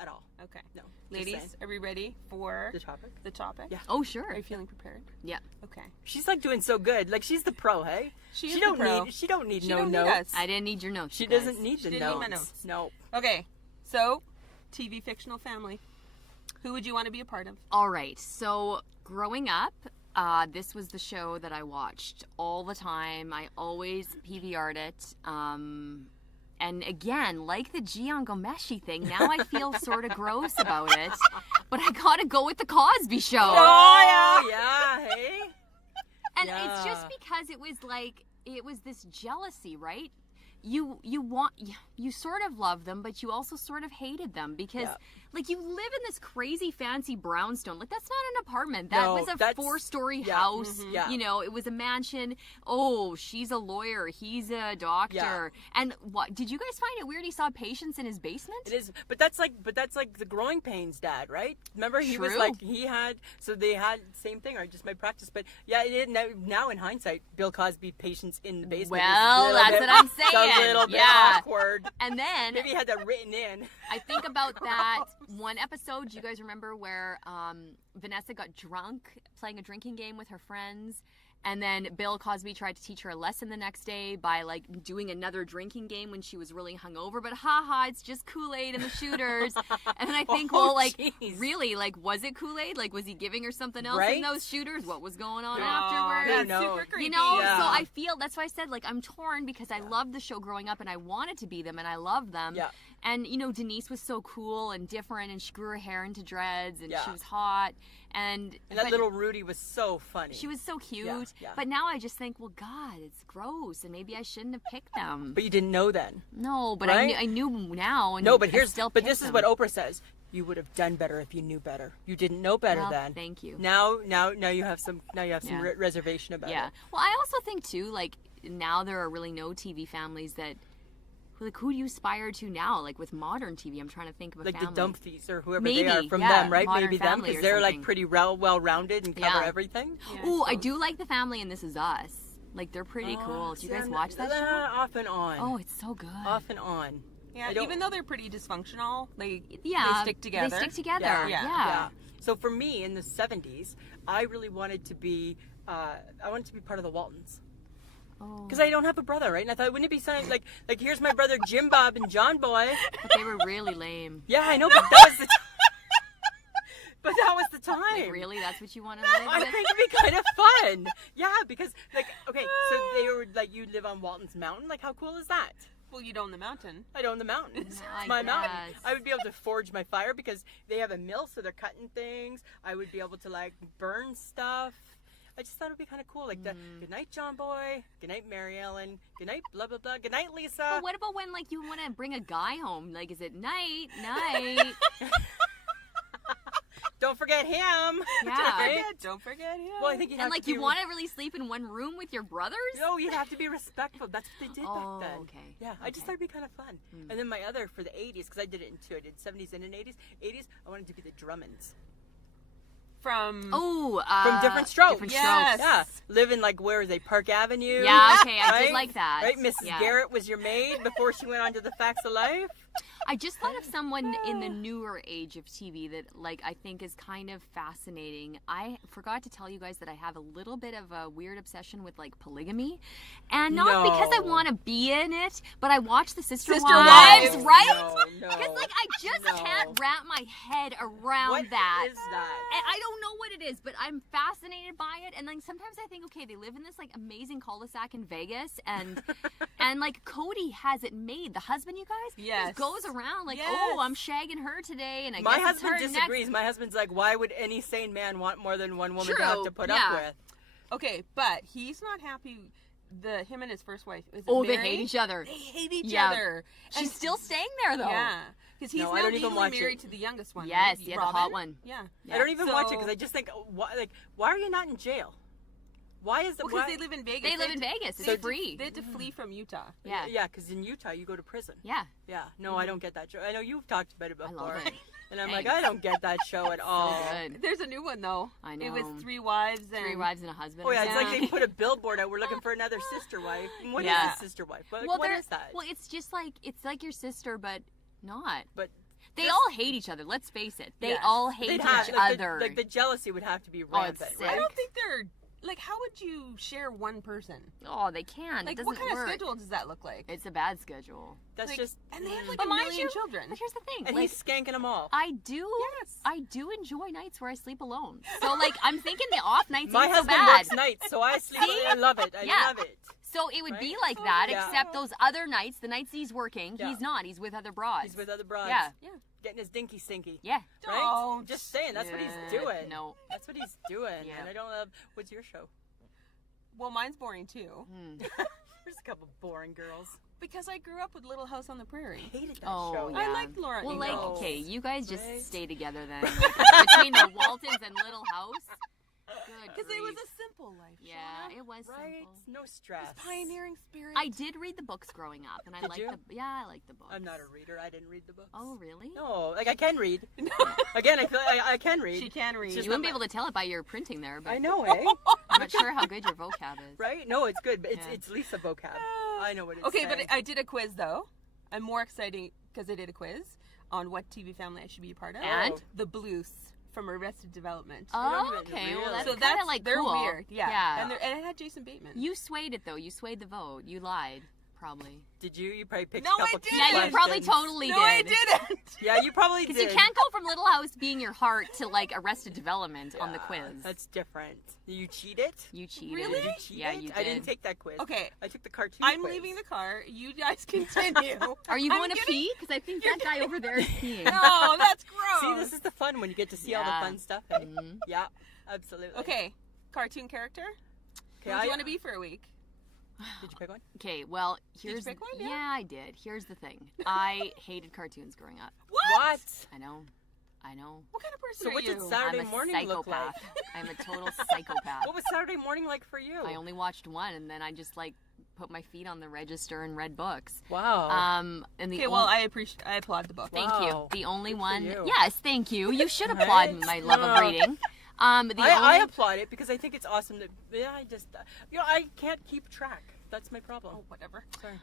at all. Okay. No. Ladies, are we ready for The topic? the topic? Yeah. Oh, sure. Are you feeling prepared? Yeah. Okay. She's like doing so good. Like she's the pro, hey? She is She the don't pro. need. She don't need She no don't need notes. us. I didn't need your notes. She you guys. doesn't need the didn't need my notes. notes. No. Okay. So, TV fictional family. Who would you want to be a part of? All right. So, growing up, this was the show that I watched all the time. I always PVR'd it. And again, like the Gian Gomeshi thing, now I feel sort of gross about it. But I gotta go with the Cosby Show. Oh yeah, hey. And it's just because it was this jealousy, right? You sort of love them, but you also sort of hated them because like you live in this crazy fancy brownstone. Like that's not an apartment. That was a 4-story house. Mm-hmm. Yeah. You know, it was a mansion. Oh, she's a lawyer. He's a doctor. Yeah. And what did you guys find it weird he saw patients in his basement? It is, but that's like the Growing Pains dad, right? Remember he was True. like they had same thing, or just my practice. But yeah, it is now in hindsight, Bill Cosby patients in the basement. Well, that's what I'm saying. Sounds a little bit Yeah. awkward. And then Maybe he had that written in. I think about that one episode. Do you guys remember where Vanessa got drunk playing a drinking game with her friends? And then Bill Cosby tried to teach her a lesson the next day by like doing another drinking game when she was really hungover. But it's just Kool-Aid and the shooters. And then I think, jeez. really, like, was it Kool-Aid? Like, was he giving her something else Right? in those shooters? What was going on Who afterwards? knows? Super creepy. You know, Yeah. so I feel, that's why I said, like, I'm torn because I loved the show growing up and I wanted to be them and I loved them. Yeah. And, you know, Denise was so cool and different and she grew her hair into dreads and Yeah. she was hot. And And that but little Rudy was so funny. she was so cute. Yeah. But now I just think, well, God, it's gross and maybe I shouldn't have picked them. But you didn't know then. No, but Right? I knew now. And No, but I still but picked this is them. what Oprah says. You would have done better if you knew better. You didn't know better Well, then. thank you. Now you have some Yeah. reservation about Yeah. it. Well, I also think too, like now there are really no TV families that, like, who do you aspire to now? Like with modern TV, I'm trying to think of a Like family. the Dumpfies or whoever Maybe, they are from yeah, them, right? Modern Maybe them Family because or they're like something. pretty well-rounded and cover Yeah. everything. Yeah, Ooh, I suppose. do like the family and This Is Us. Like they're pretty cool. Do you guys watch that show? Off and on. Oh, it's so good. Off and on. Yeah, I don't- even though they're pretty dysfunctional, they stick together. They stick together. Yeah. Yeah. So for me in the 70s, I really wanted to be part of the Waltons. Oh. Because I don't have a brother, right? And I thought, wouldn't it be something like here's my brother Jim Bob and John Boy. But they were really lame. Yeah, I know, but that was the but that was the time. Like, really? That's what you want to live I with? think it'd be kind of fun. Yeah, because okay, so they were like, you live on Walton's Mountain. Like, how cool is that? Well, you own the mountain. I'd own the mountains. I It's my mountain. guess. I would be able to forge my fire because they have a mill, so they're cutting things. I would be able to like burn stuff. I just thought it would be kind of cool. Like the good night, John Boy. Good night, Mary Ellen. Good night, blah blah blah. Good night, Lisa. But what about when, like, you want to bring a guy home? Like, is it night? Don't forget him. Yeah. Right? Don't forget him. Well, I think you'd have And, like, to you be- want to really sleep in one room with your brothers? No, you'd have to be respectful. That's what they did Oh, back then. okay. Yeah, I just thought it'd be kind of fun. And then my other for the 80s, because I did it in two. I did 70s and in 80s. 80s, I wanted to be the Drummonds. From Oh, From Different Strokes. Different Yes. Strokes. Yeah, live in like, where is they? Park Avenue. Yeah, okay, I right? did like that. Right, Mrs. Yeah. Garrett was your maid before she went on to the Facts of Life. I just thought of someone in the newer age of TV that, like, I think is kind of fascinating. I forgot to tell you guys that I have a little bit of a weird obsession with, like, polygamy. And not because I No. want to be in it, but I watch the Sister Sister Wives, Wives. right? No. Because, like, I just No. can't wrap my head around What that. is that? And I don't know what it is, but I'm fascinated by it. And like sometimes I think, okay, they live in this like amazing cul-de-sac in Vegas, and and like Cody has it made. The husband, you guys, Yes. just goes around like, Yes. oh, I'm shagging her today, and I My guess it's husband her disagrees. next. My husband's like, why would any sane man want more than one woman to True, have to put yeah. up with? Okay, but he's not happy. Him and his first wife. Is it Oh, they Mary? hate each other. They hate each Yeah. other. She's still staying there though. Yeah, because he's No, I now don't even legally watch married it. to the youngest one. Yes, right? yeah, the Robin? hot one. Yeah. I don't even watch it So- because I just think, why are you not in jail? Why is the Well, because why? they live in Vegas. They live in Vegas. They It's free. They had to flee from Utah. Yeah. Yeah, because in Utah you go to prison. Yeah. Yeah, no, I don't get that show. I know you've talked about it I before. love it. And I'm like, Thanks. I don't get that show at all. Good. There's a new one though. I It was know. 3 wives and 3 wives and a husband. Oh yeah, or it's something. like they put a billboard out. We're looking for another sister wife. And what is Yeah. a sister wife? What Well, what they're- is that? Well, it's just like it's like your sister, but not. But They all hate each other. Let's face it. They Yes. all hate They'd each have, other. The jealousy would have to be Oh, it's rampant, sick. I right? don't think they're like. How would you share one person? Oh, they can't. Like, it doesn't what kind work. of schedule does that look like? It's a bad schedule. That's Like, just. and they have like But a mind million you- children. But here's the thing. And like, he's skanking them all. I do enjoy nights where I sleep alone. So like I'm thinking the off nights My ain't so husband bad. works nights, so I sleep. I love it. I Yeah. love it. So it would be Right? like that, Yeah. except those other nights, the nights he's working, Yeah. he's not. He's with other broads. He's with other broads. Yeah. Getting his dinky stinky. Yeah. Right? Don't. Just saying, that's what he's doing. No. That's what he's doing. Yeah. And I don't love. What's your show? Well, mine's boring too There's a couple boring girls. because I grew up with Little House on the Prairie. Hated that Oh, show. yeah. I liked Laura Well, Ingalls. like, okay, you guys just Right? stay together then. Like, between the Waltons and Little House. Good Because it was grief. a simple life. Yeah, Shauna. it was Right? simple. No stress. Pioneering spirit. I did read the books growing up, and I Did liked you? I liked the books. I'm not a reader. I didn't read the books. Oh, really? No, like I can read. Again, I feel like I can read. She can read. Just You wouldn't be able to tell it by your printing there, but I know, eh? I'm not sure how good your vocab is. Right? No, it's good, but Yeah. it's Lisa vocab. I know what it's Okay, but saying. I did a quiz though. I'm more exciting because I did a quiz on what TV family I should be a part of. And? The Blues from Arrested Development. don't Oh, even okay. Well, realize. that's so kind that's of like they're cool. weird. Yeah. Yeah. And it had Jason Bateman. You swayed it though. You swayed the vote. You lied, probably. Did you? You probably picked No, a I couple didn't. Yeah, you probably questions. totally no, did. I didn't. Yeah, you probably did. Because you can't go from Little House being your heart to like Arrested Development on the Yeah, quiz. That's different. You cheated? You cheated. Really? Did you cheat Yeah, it? you I didn't did. take that quiz. Okay, I took the cartoon I'm quiz. leaving the car. You guys continue. Are you I'm going to getting- pee? Because I think that guy over there is peeing. No, that's gross. See, this is the fun when you get to see all the Yeah. fun stuff. Eh? Mhm. Yeah, absolutely. Okay, cartoon character. Okay, Who do you want to be for a week? Did you pick one? Okay, well, here's pick one? Yeah. yeah, I did. Here's the thing. I hated cartoons growing up. What? I know. What kind of person So are what you? did Saturday I'm a morning psychopath. look like? I'm a total psychopath. What was Saturday morning like for you? I only watched one, and then I just like put my feet on the register and read books. Wow. And the Okay, well, I applaud the book. thank Wow. you. The only Good for one. you. Yes, thank you. You should Right? applaud my love of No. reading. I applaud it because I think it's awesome that I just I can't keep track. That's my problem. Oh, whatever. Sorry.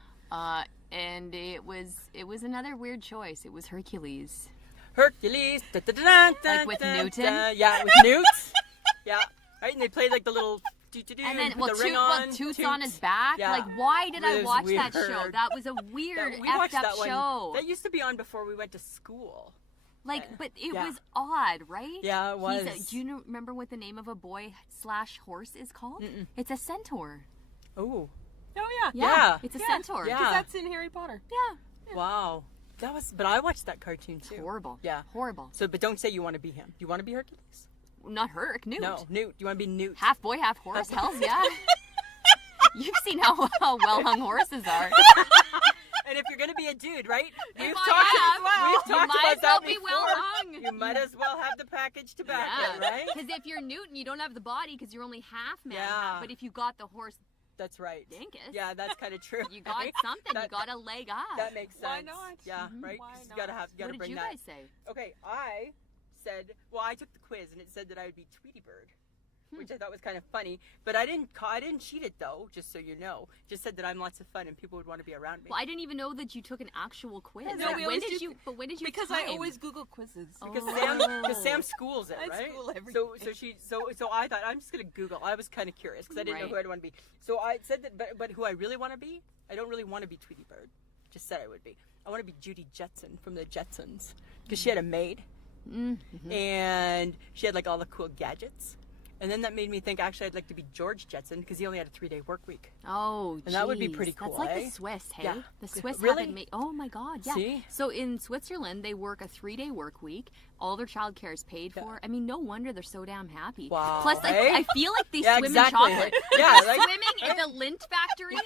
And it was another weird choice. It was Hercules. Hercules. Like with Newton? Yeah, with Newt. Yeah. Right, and they played like the little And then, with the ring on. Toots Toot. on his back. Yeah. Like, why did I It was watch that weird. show? That was a weird, We watched effed up that one. show. That used to be on before we went to school. Like, but it Yeah. was odd, right? Yeah, it was. Do you remember what the name of a boy/horse is called? Mm-mm. It's a centaur. Oh. Oh yeah. Yeah. It's a Yeah. centaur. Yeah. Because that's in Harry Potter. Yeah. Wow. That was. But I watched that cartoon too. Horrible. Yeah. Horrible. So, but don't say you want to be him. You want to be Hercules? Not Herc, Newt. No, Newt. You want to be Newt? Half boy, half horse. Hell's yeah. You've seen how well hung horses are. And if you're gonna be a dude, right? We've If talked, I have, we've talked you might about as well that be before. well hung. You might as well have the package to back it, right? Because if you're Newton, you don't have the body because you're only half man. Yeah. But if you got the horse That's right. dinkus, Yeah, that's kind of true. you got right? something. You That- got a leg up. That makes sense. Why not? Yeah, Mhm. right. Why 'Cause you gotta not? have, you gotta what did bring you that. guys say? Okay, I said, well, I took the quiz and it said that I would be Tweety Bird, which I thought was kind of funny. But I didn't cheat it though, just so you know. Just said that I'm lots of fun and people would want to be around me. Well, I didn't even know that you took an actual quiz. No, Like, we when always did do- you? But when did you? Because time? I always Google quizzes. Because Oh. Sam schools it, I right? school everything. So I thought I'm just gonna Google. I was kind of curious because I didn't know Right. who I'd want to be. So I said that, but who I really want to be, I don't really want to be Tweety Bird. Just said I would be. I want to be Judy Jetson from the Jetsons because she had a maid Mm-hmm. and she had like all the cool gadgets. And then that made me think actually I'd like to be George Jetson because he only had a 3-day work week. Oh, And that would be geez. pretty That's cool, like eh? the Swiss, hey? Yeah. The Swiss Really? haven't made. Oh my God, yeah. See? So in Switzerland, they work a 3-day work week. All their childcare is paid Yeah. for. I mean, no wonder they're so damn happy. Wow, Plus, like, eh? I feel like they Yeah, swim exactly. in chocolate. Yeah, They're like- swimming in the lint factory,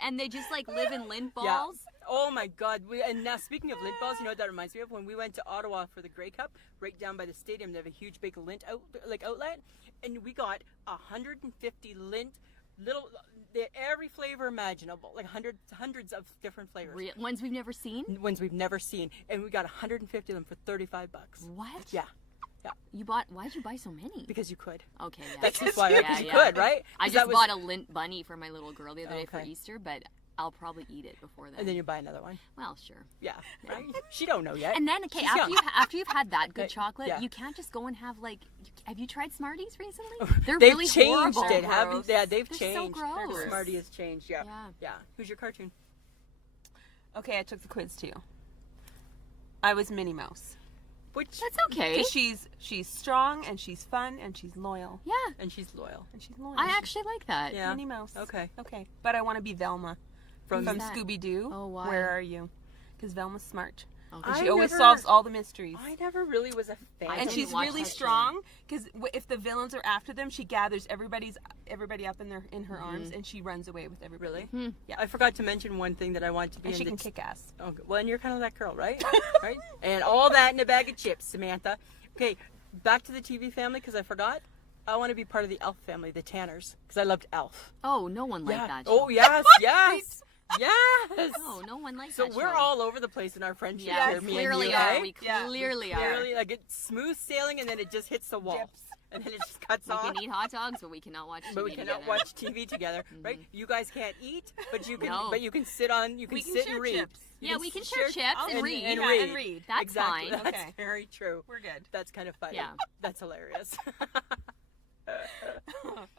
and they just like live in lint Yeah. balls. Oh my God! And now speaking of lint balls, you know what that reminds me of? When we went to Ottawa for the Grey Cup, right down by the stadium, they have a huge big lint outlet, and we got 150 lint little, every flavor imaginable, like hundreds of different flavors. Ones we've never seen. Ones we've never seen, and we got 150 of them for $35. What? Yeah, You bought? Why'd you buy so many? because you could. Okay, yeah. That's just why, because Yeah, you yeah. could, right? I 'Cause just that was- bought a lint bunny for my little girl the other day for Okay. Easter, but I'll probably eat it before then. And then you buy another one. Well, sure. Yeah, right? She don't know yet. And then, okay, She's after young. you've had that good chocolate, Yeah. you can't just go and have like. Have you tried Smarties recently? They're They've really changed horrible. it, haven't they? Yeah, they've They're changed. so gross. Smartie has changed, yeah. Yeah. Yeah. Who's your cartoon? Okay, I took the quiz too. I was Minnie Mouse. Which? That's okay. 'Cause she's strong and she's fun and she's loyal. Yeah, And she's loyal. And she's loyal. I actually like that. Yeah. Minnie Mouse. Okay. Okay. But I want to be Velma From from that? Scooby-Doo. Oh, why? Where are you? Because Velma's smart. Okay. And I she always never- solves all the mysteries. I never really was a fan. I And didn't she's watch really that show. strong because if the villains are after them, she gathers everybody up in her arms and she runs away with everybody. Really? Yeah. I forgot to mention one thing that I want to be And in she the can kick ass. Okay. Well, and you're kind of that girl, right? Right? And all that in a bag of chips, Samantha. Okay, back to the TV family because I forgot. I want to be part of the Elf family, the Tanners, because I loved Elf. Oh, no one liked Yeah. that. Oh, Show. yes, yes, yes. Oh, no one liked So that. we're show. all over the place in our friendship Yeah, here, me clearly and you, are. eh? We Yeah. clearly are. Clearly, like it's smooth sailing and then it just hits the wall. Dips. And then it just cuts We off. can eat hot dogs, but we cannot watch TV But we cannot together. watch TV together, right? You guys can't eat, but you can. No. But you can sit on. You can We can sit share and read. chips. Yeah, we can share chips and and read. and read. and read. That's exactly. fine. That's Okay. very true. We're good. That's kind of funny. Yeah. That's hilarious.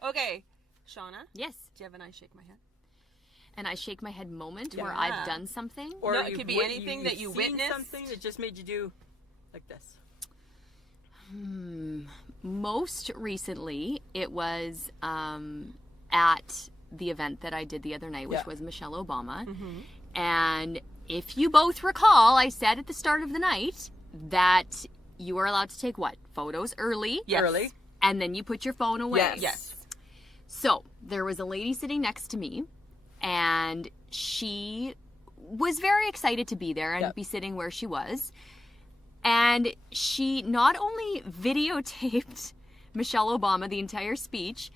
Okay. Shauna, Yes. do you have an I shake my head? And I shake my head moment Yeah. where I've done something. Or No, it you've could be wit- anything you've that you seen witnessed. Something that just made you do like this. Most recently, it was at the event that I did the other night, which Yeah. was Michelle Obama. Mm-hmm. And if you both recall, I said at the start of the night that you are allowed to take what? Photos early. Yes. Early. And then you put your phone away. Yes. Yes. So there was a lady sitting next to me, and she was very excited to be there and Yep. be sitting where she was. And she not only videotaped Michelle Obama the entire speech,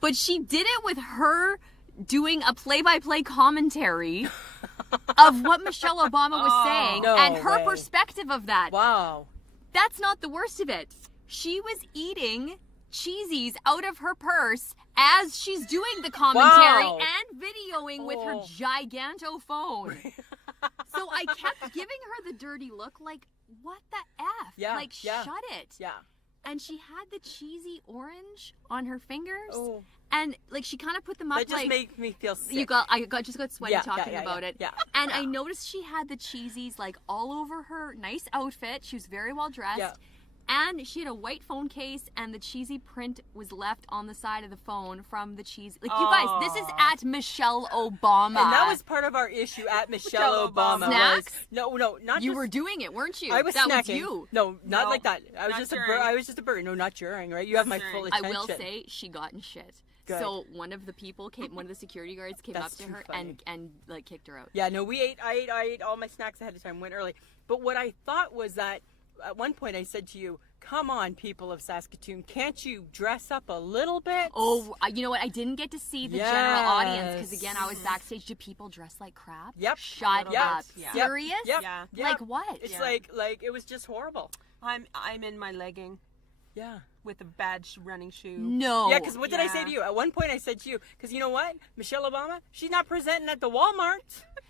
but she did it with her doing a play-by-play commentary of what Michelle Obama was saying no and her way. perspective of that. Wow. That's not the worst of it. She was eating cheesies out of her purse as she's doing the commentary Wow. and videoing with her Oh. gigantophone. So I kept giving her the dirty look like, what the F? Yeah, Like, yeah. shut it. Yeah. And she had the cheesy orange on her fingers. Oh. And like she kind of put them up That just like made me feel sick. just got sweaty Yeah, talking yeah, about it. yeah. And I noticed she had the cheesies like all over her nice outfit. She was very well dressed. Yeah. And she had a white phone case, and the cheesy print was left on the side of the phone from the cheese. Like, you guys, this is at Michelle Obama. And that was part of our issue at Michelle Michelle Obama. Snacks? No, not you just, were doing it, weren't you? I was that snacking. was you. No, not No, like that. I was not just during. I was just a bird. No, not during, right? You have my full during. I attention. will say she got in shit. Good. So one of the people one of the security guards came That's up to too her funny. and like kicked her out. Yeah, no, I ate all my snacks ahead of time, went early. But what I thought was that at one point I said to you, come on, people of Saskatoon, can't you dress up a little bit? Oh, you know what? I didn't get to see the general audience because Yes. again, I was backstage. Do people dress like crap? Yep. Shut Yep. up. Yeah. Serious? Yep. Yeah. Yep. Like what? It's Yeah. like it was just horrible. I'm in my legging Yeah. with a bad running shoe. No. Yeah, because what did I say Yeah. to you? At one point I said to you, because you know what? Michelle Obama, she's not presenting at the Walmart.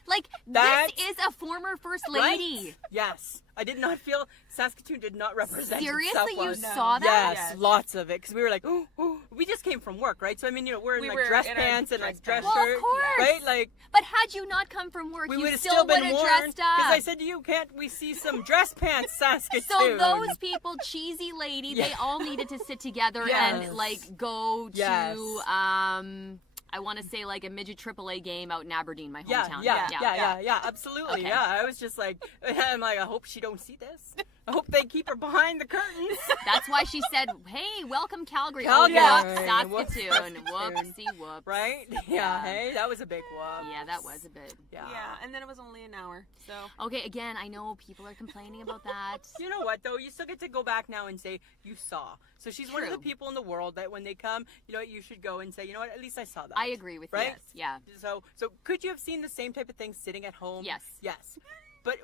Like, That's- this is a former first lady. Right? Yes. I did not feel Saskatoon did not represent itself Seriously, you well. saw that? Yes, Yes. lots of it. Because we were like, oh, we just came from work, right? So, I mean, we're in We like were dress in our pants and dress like dress pants. Well, of shirt. course. Right? Like, But had you not come from work, we you would have still still would been have worn. dressed up. Because I said to you, can't we see some dress pants, Saskatoon? So those people, cheesy lady, they Yeah. all needed to sit together Yes. and like go Yes. to I want to say like a midget AAA game out in Aberdeen, my Yeah, hometown. yeah, absolutely. Okay. Yeah, I was just like, I'm like, I hope she don't see this. I hope they keep her behind the curtains. That's why she said, "Hey, welcome Calgary." Calgary. Oh, Yeah. whoops, Saskatoon. Whoopsie, whoops. Right? Yeah, Yeah. hey, that was a big whoop. Yeah, that was a bit. Yeah. Yeah, and then it was only an hour. So Okay, again, I know people are complaining about that. You know what, though? You still get to go back now and say, you saw. So she's one of the True. people in the world that when they come, you know what, you should go and say, you know what, at least I saw that. I agree with Right? you. Yes, yeah. So could you have seen the same type of thing sitting at home? Yes. Yes. But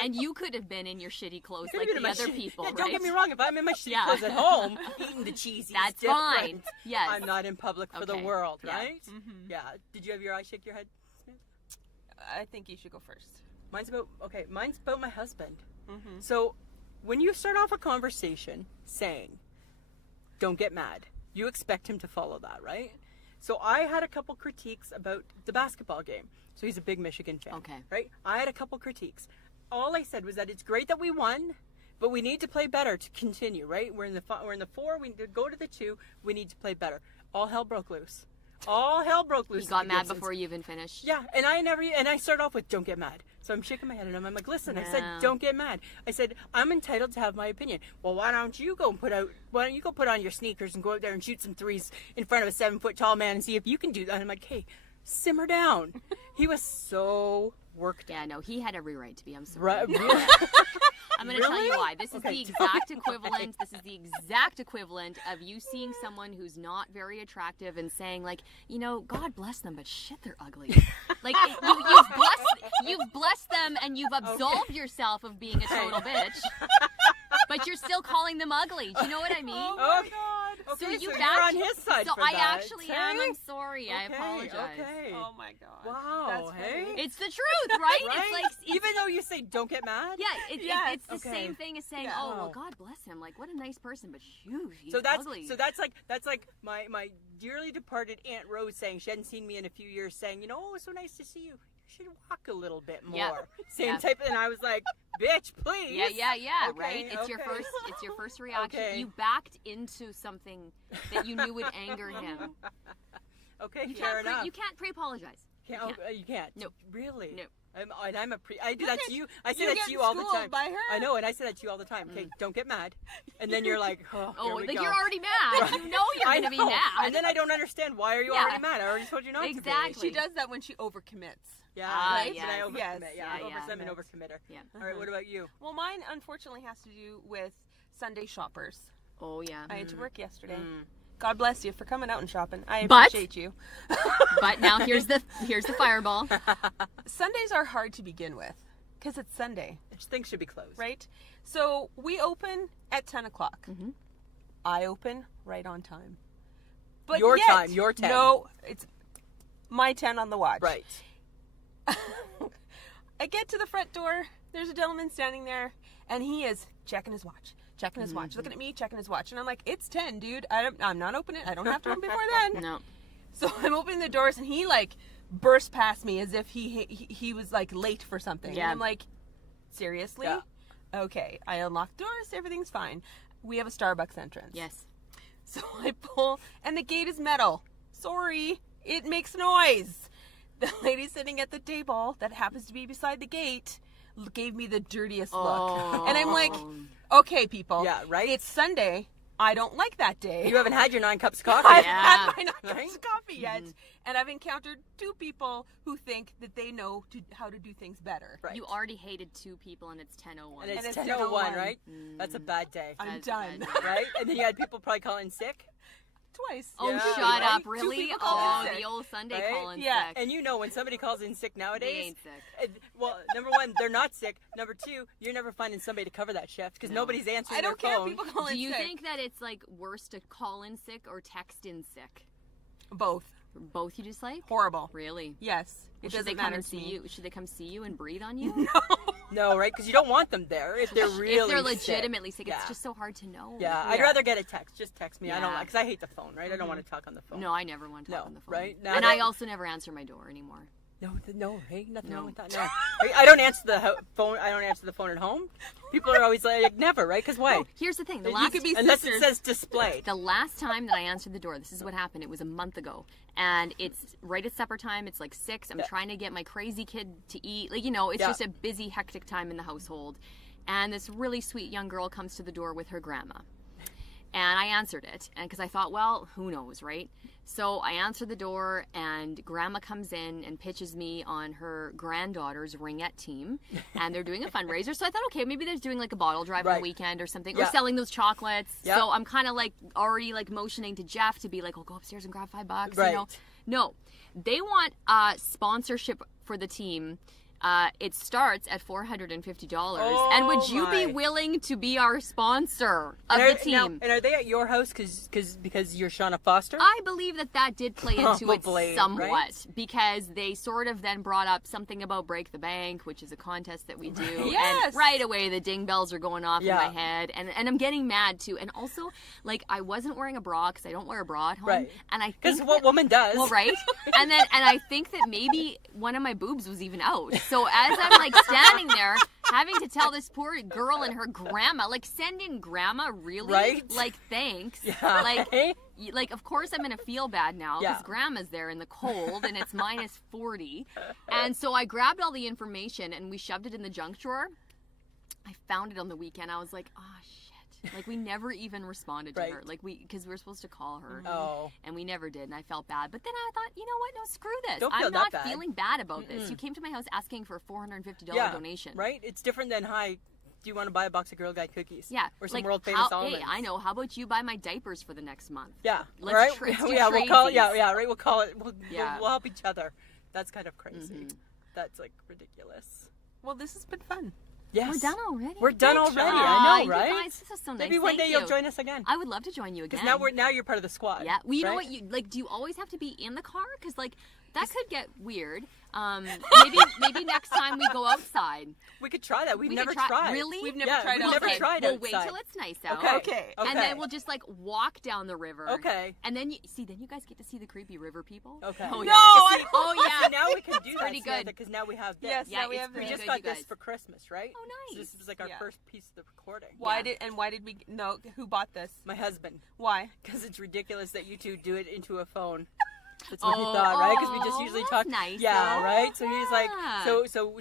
And you could have been in your shitty clothes could like have been the in my other shitty- people, yeah, right? don't get me wrong. If I'm in my shitty Yeah. clothes at home eating the cheesy, That's fine. Yes. I'm not in public for the Okay. world, Yeah. right? Yeah. Did you have your eye shake your head? I think you should go first. Mine's about my husband. Mm-hmm. So, when you start off a conversation saying, "Don't get mad," you expect him to follow that, right? So I had a couple critiques about the basketball game. So he's a big Michigan fan. Okay. Right? I had a couple critiques. All I said was that it's great that we won, but we need to play better to continue, right? We're in the 4, we need to go to the 2, we need to play better. All hell broke loose. All hell broke loose. You got mad before you even finished. Yeah, and I start off with "Don't get mad." So I'm shaking my head and I'm like, "Listen," I said, "Don't get mad." I said, "I'm entitled to have my opinion." "Well, why don't you go put on your sneakers and go out there and shoot some threes in front of a 7-foot tall man and see if you can do that?" And I'm like, "Hey, simmer down." He was so worked. Yeah, no, he had every right to be. I'm sorry. Right, really? I'm going to tell you why. This is Okay, the exact equivalent. This is the exact equivalent of you seeing someone who's not very attractive and saying, like, God bless them, but shit, they're ugly. Like, you've blessed them and you've absolved yourself of being a total bitch, but you're still calling them ugly. Do you know what I mean? Oh my God. Okay, so you're on his side So for I that. actually am. I'm sorry. I apologize. Okay. Oh my God. Wow. That's Hey. funny. It's the truth, right? Right? It's like Even though you say "Don't get mad." yeah, Yes. it's the Okay. same thing as saying, Yeah. "Oh, well, God bless him. Like, what a nice person, but shoot, he's So that's ugly." like my dearly departed Aunt Rose saying she hadn't seen me in a few years, saying, "Oh, it's so nice to see you. You should walk a little bit more." Yeah. Same Yeah. type, and I was like, "Bitch, please." Yeah, Okay, right? It's your first reaction. Okay. You backed into something that you knew would anger him. Okay, You fair can't enough. you can't pre-apologize. You can't. No. Really? No. I do that to you. I say You that get to you all the schooled time. by her. I know, and I say that to you all the time. Okay, don't get mad. And then you're like, "Oh, Oh, here we like go." you're already mad. You know you're I going to be know. mad. And then I don't understand, why are you Yeah. already mad? I already told you not to Exactly. She does that when she overcommits. be. Yeah, Right? Did I Yes. overcommit? Yes. Yeah, Yeah, I'm an yeah. overcommitter. Yeah. All right, what about you? Well, mine unfortunately has to do with Sunday shoppers. Oh yeah. I had to work yesterday. God bless you for coming out and shopping. I But- appreciate you. But now here's the fireball. Sundays are hard to begin with because it's Sunday, Things should be closed. right? So we open at 10 o'clock. Mm-hmm. I open right on time. But Your yet- time, your 10. No, it's my 10 on the watch. Right. I get to the front door. There's a gentleman standing there, and he is checking his watch. Looking at me, checking his watch. And I'm like, it's 10, dude. I'm not opening it. I don't have to open before then. No. So I'm opening the doors, and he, like, burst past me as if he was, like, late for something. Yeah. And I'm like, seriously? Yeah. Okay. I unlock doors. Everything's fine. We have a Starbucks entrance. Yes. So I pull, and the gate is metal. Sorry, it makes noise. The lady sitting at the table that happens to be beside the gate gave me the dirtiest look. And I'm like, okay, people. Yeah, right? It's Sunday. I don't like that day. You haven't had your 9 cups of coffee. I yet. haven't Yeah. had my 9 cups Right? of coffee yet. And I've encountered 2 people who think that they know how to do things better. Right. You already hated 2 people, and it's 10:01. And it's it's 10:01, 10:01. right? That's a bad day. I'm That's done. bad. Right? And then you had people probably calling sick. Twice. Oh, Yeah. shut Right? up! 2 Really? people called Oh, in sick. the old Sunday Right? calling Yeah. sick. And you know when somebody calls in sick They nowadays, ain't sick. well, number 1, they're not sick. Number 2, you're never finding somebody to cover that shift because No. nobody's answering I don't their care phone. if people call in Do you sick. think that it's like worse to call in sick or text in sick? Both. Both you dislike? Horrible. Really? Yes. Well, It should they doesn't come matter and to see me. you? Should they come see you and breathe on you? No, right? Because you don't want them there if they're really if they're sick. legitimately sick, Yeah. it's just so hard to know. Yeah, I'd Yeah. rather get a text. Just text me. I don't Yeah. like, because I hate the phone, right? I don't want to talk on the phone. No, I never want to talk No, on the phone. right? Now And that- I also never answer my door anymore. No, hey, nothing No. wrong with that. No, I don't answer the phone. I don't answer the phone at home. People are always like, never, right? Because why? Here's the thing. You could be Unless sisters. it says displayed. The last time that I answered the door, this is what happened. It was a month ago. And it's right at supper time. It's like 6. I'm trying to get my crazy kid to eat. Like, it's Yeah. just a busy, hectic time in the household. And this really sweet young girl comes to the door with her grandma. And I answered it. And because I thought, well, who knows, right? So I answered the door, and grandma comes in and pitches me on her granddaughter's ringette team. And they're doing a fundraiser. So I thought, okay, maybe they're doing like a bottle drive on Right. the weekend or something. Yeah. Or selling those chocolates. Yeah. So I'm kind of like already like motioning to Jeff to be like, oh, go upstairs and grab $5, Right. you know? No, they want sponsorship for the team It starts at $450. Oh, and would you be my. willing to be our sponsor of the team? And are they at your house because you're Shauna Foster? I believe that did play into it Probably, somewhat, right? because they sort of then brought up something about Break the Bank, which is a contest that we do. Yes. And right away the ding bells are going off Yeah. in my head, and I'm getting mad too. And also, like, I wasn't wearing a bra because I don't wear a bra at home, Right. and I Because think what woman does? well, right, and I think that maybe one of my boobs was even out. So as I'm like standing there, having to tell this poor girl and her grandma, like, send in grandma, really? Right? Like, thanks. Yeah. Like, of course I'm going to feel bad now because Yeah. grandma's there in the cold and it's minus 40. And so I grabbed all the information and we shoved it in the junk drawer. I found it on the weekend. I was like, oh, shit. Like, we never even responded to Right. her. Like, because we were supposed to call her. Oh. And we never did, and I felt bad. But then I thought, you know what? No, screw this. Don't feel I'm that not bad. feeling bad about this. You came to my house asking for a $450 Yeah. donation. Right? It's different than, hi, do you want to buy a box of Girl Guide cookies? Yeah. Or some like, world famous hey, almonds? I know. How about you buy my diapers for the next month? Yeah. Let's right? let's do yeah, we'll call it. tradesies. Yeah, right. We'll call it. Yeah. We'll help each other. That's kind of crazy. Mm-hmm. That's like ridiculous. Well, this has been fun. Yes. We're done already. We're done Thanks, already. Shauna. I know, You right? guys, this is so nice. Maybe one Thank day you. you'll join us again. I would love to join you again. Because now you're part of the squad. Yeah. Well, you know right? what? You like. Do you always have to be in the car? Because like that could get weird. Maybe next time we go outside. We could try that. We've We never could try- tried. Really? We've never Yeah, tried we've outside. never tried We'll outside. wait till it's nice out. Okay. Okay. And then we'll just like walk down the river. Okay. And then then you guys get to see the creepy river people. Okay. Oh, No, yeah. I- Oh yeah. So now we can do pretty that good. because now we have this. Yes, Yeah, now we it's have We pretty this. just good, got you this guys. for Christmas, right? Oh, So nice. this was like our Yeah. first piece of the recording. Why Yeah. did we no? Who bought this? My husband. Why? Because it's ridiculous that you two do it into a phone. That's what he Oh, thought, right? Because we just oh, usually that's talk. nice, Yeah, though. right. So he's like, Yeah.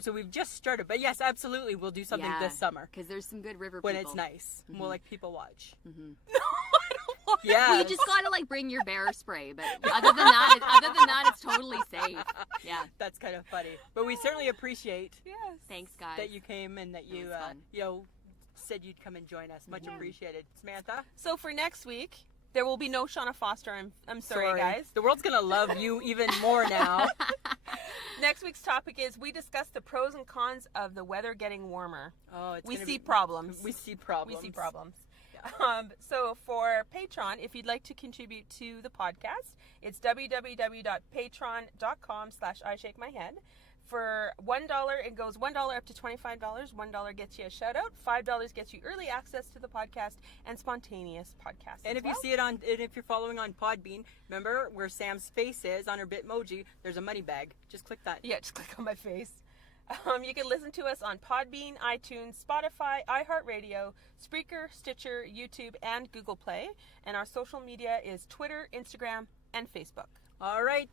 so we've just started, but yes, absolutely, we'll do something this summer Because there's some good river when people. it's nice. We'll like people watch. No, I don't want. Yeah. Well, you just gotta like bring your bear spray, but other than that, it's totally safe. Yeah. That's kind of funny, but we certainly appreciate Yes. Thanks, guys. that you came and that you was fun. said you'd come and join us. Much appreciated, Samantha. So for next week, there will be no Shauna Foster. I'm sorry, guys. The world's gonna love you even more now. Next week's topic is we discuss the pros and cons of the weather getting warmer. Oh, it's We gonna see be- problems. We see problems. We see problems. So for Patreon, if you'd like to contribute to the podcast, it's www.patreon.com/IShakeMyHead. For $1, it goes $1 up to $25. $1 gets you a shout out. $5 gets you early access to the podcast and spontaneous podcasts. And if you see it and if you're following on Podbean, remember where Sam's face is on her Bitmoji, there's a money bag. Just click that. yeah, just click on my face. You can listen to us on Podbean, iTunes, Spotify, iHeartRadio, Spreaker, Stitcher, YouTube, and Google Play. And our social media is Twitter, Instagram, and Facebook. All right.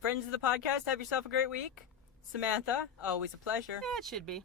Friends of the podcast, have yourself a great week. Samantha, always a pleasure. It should be.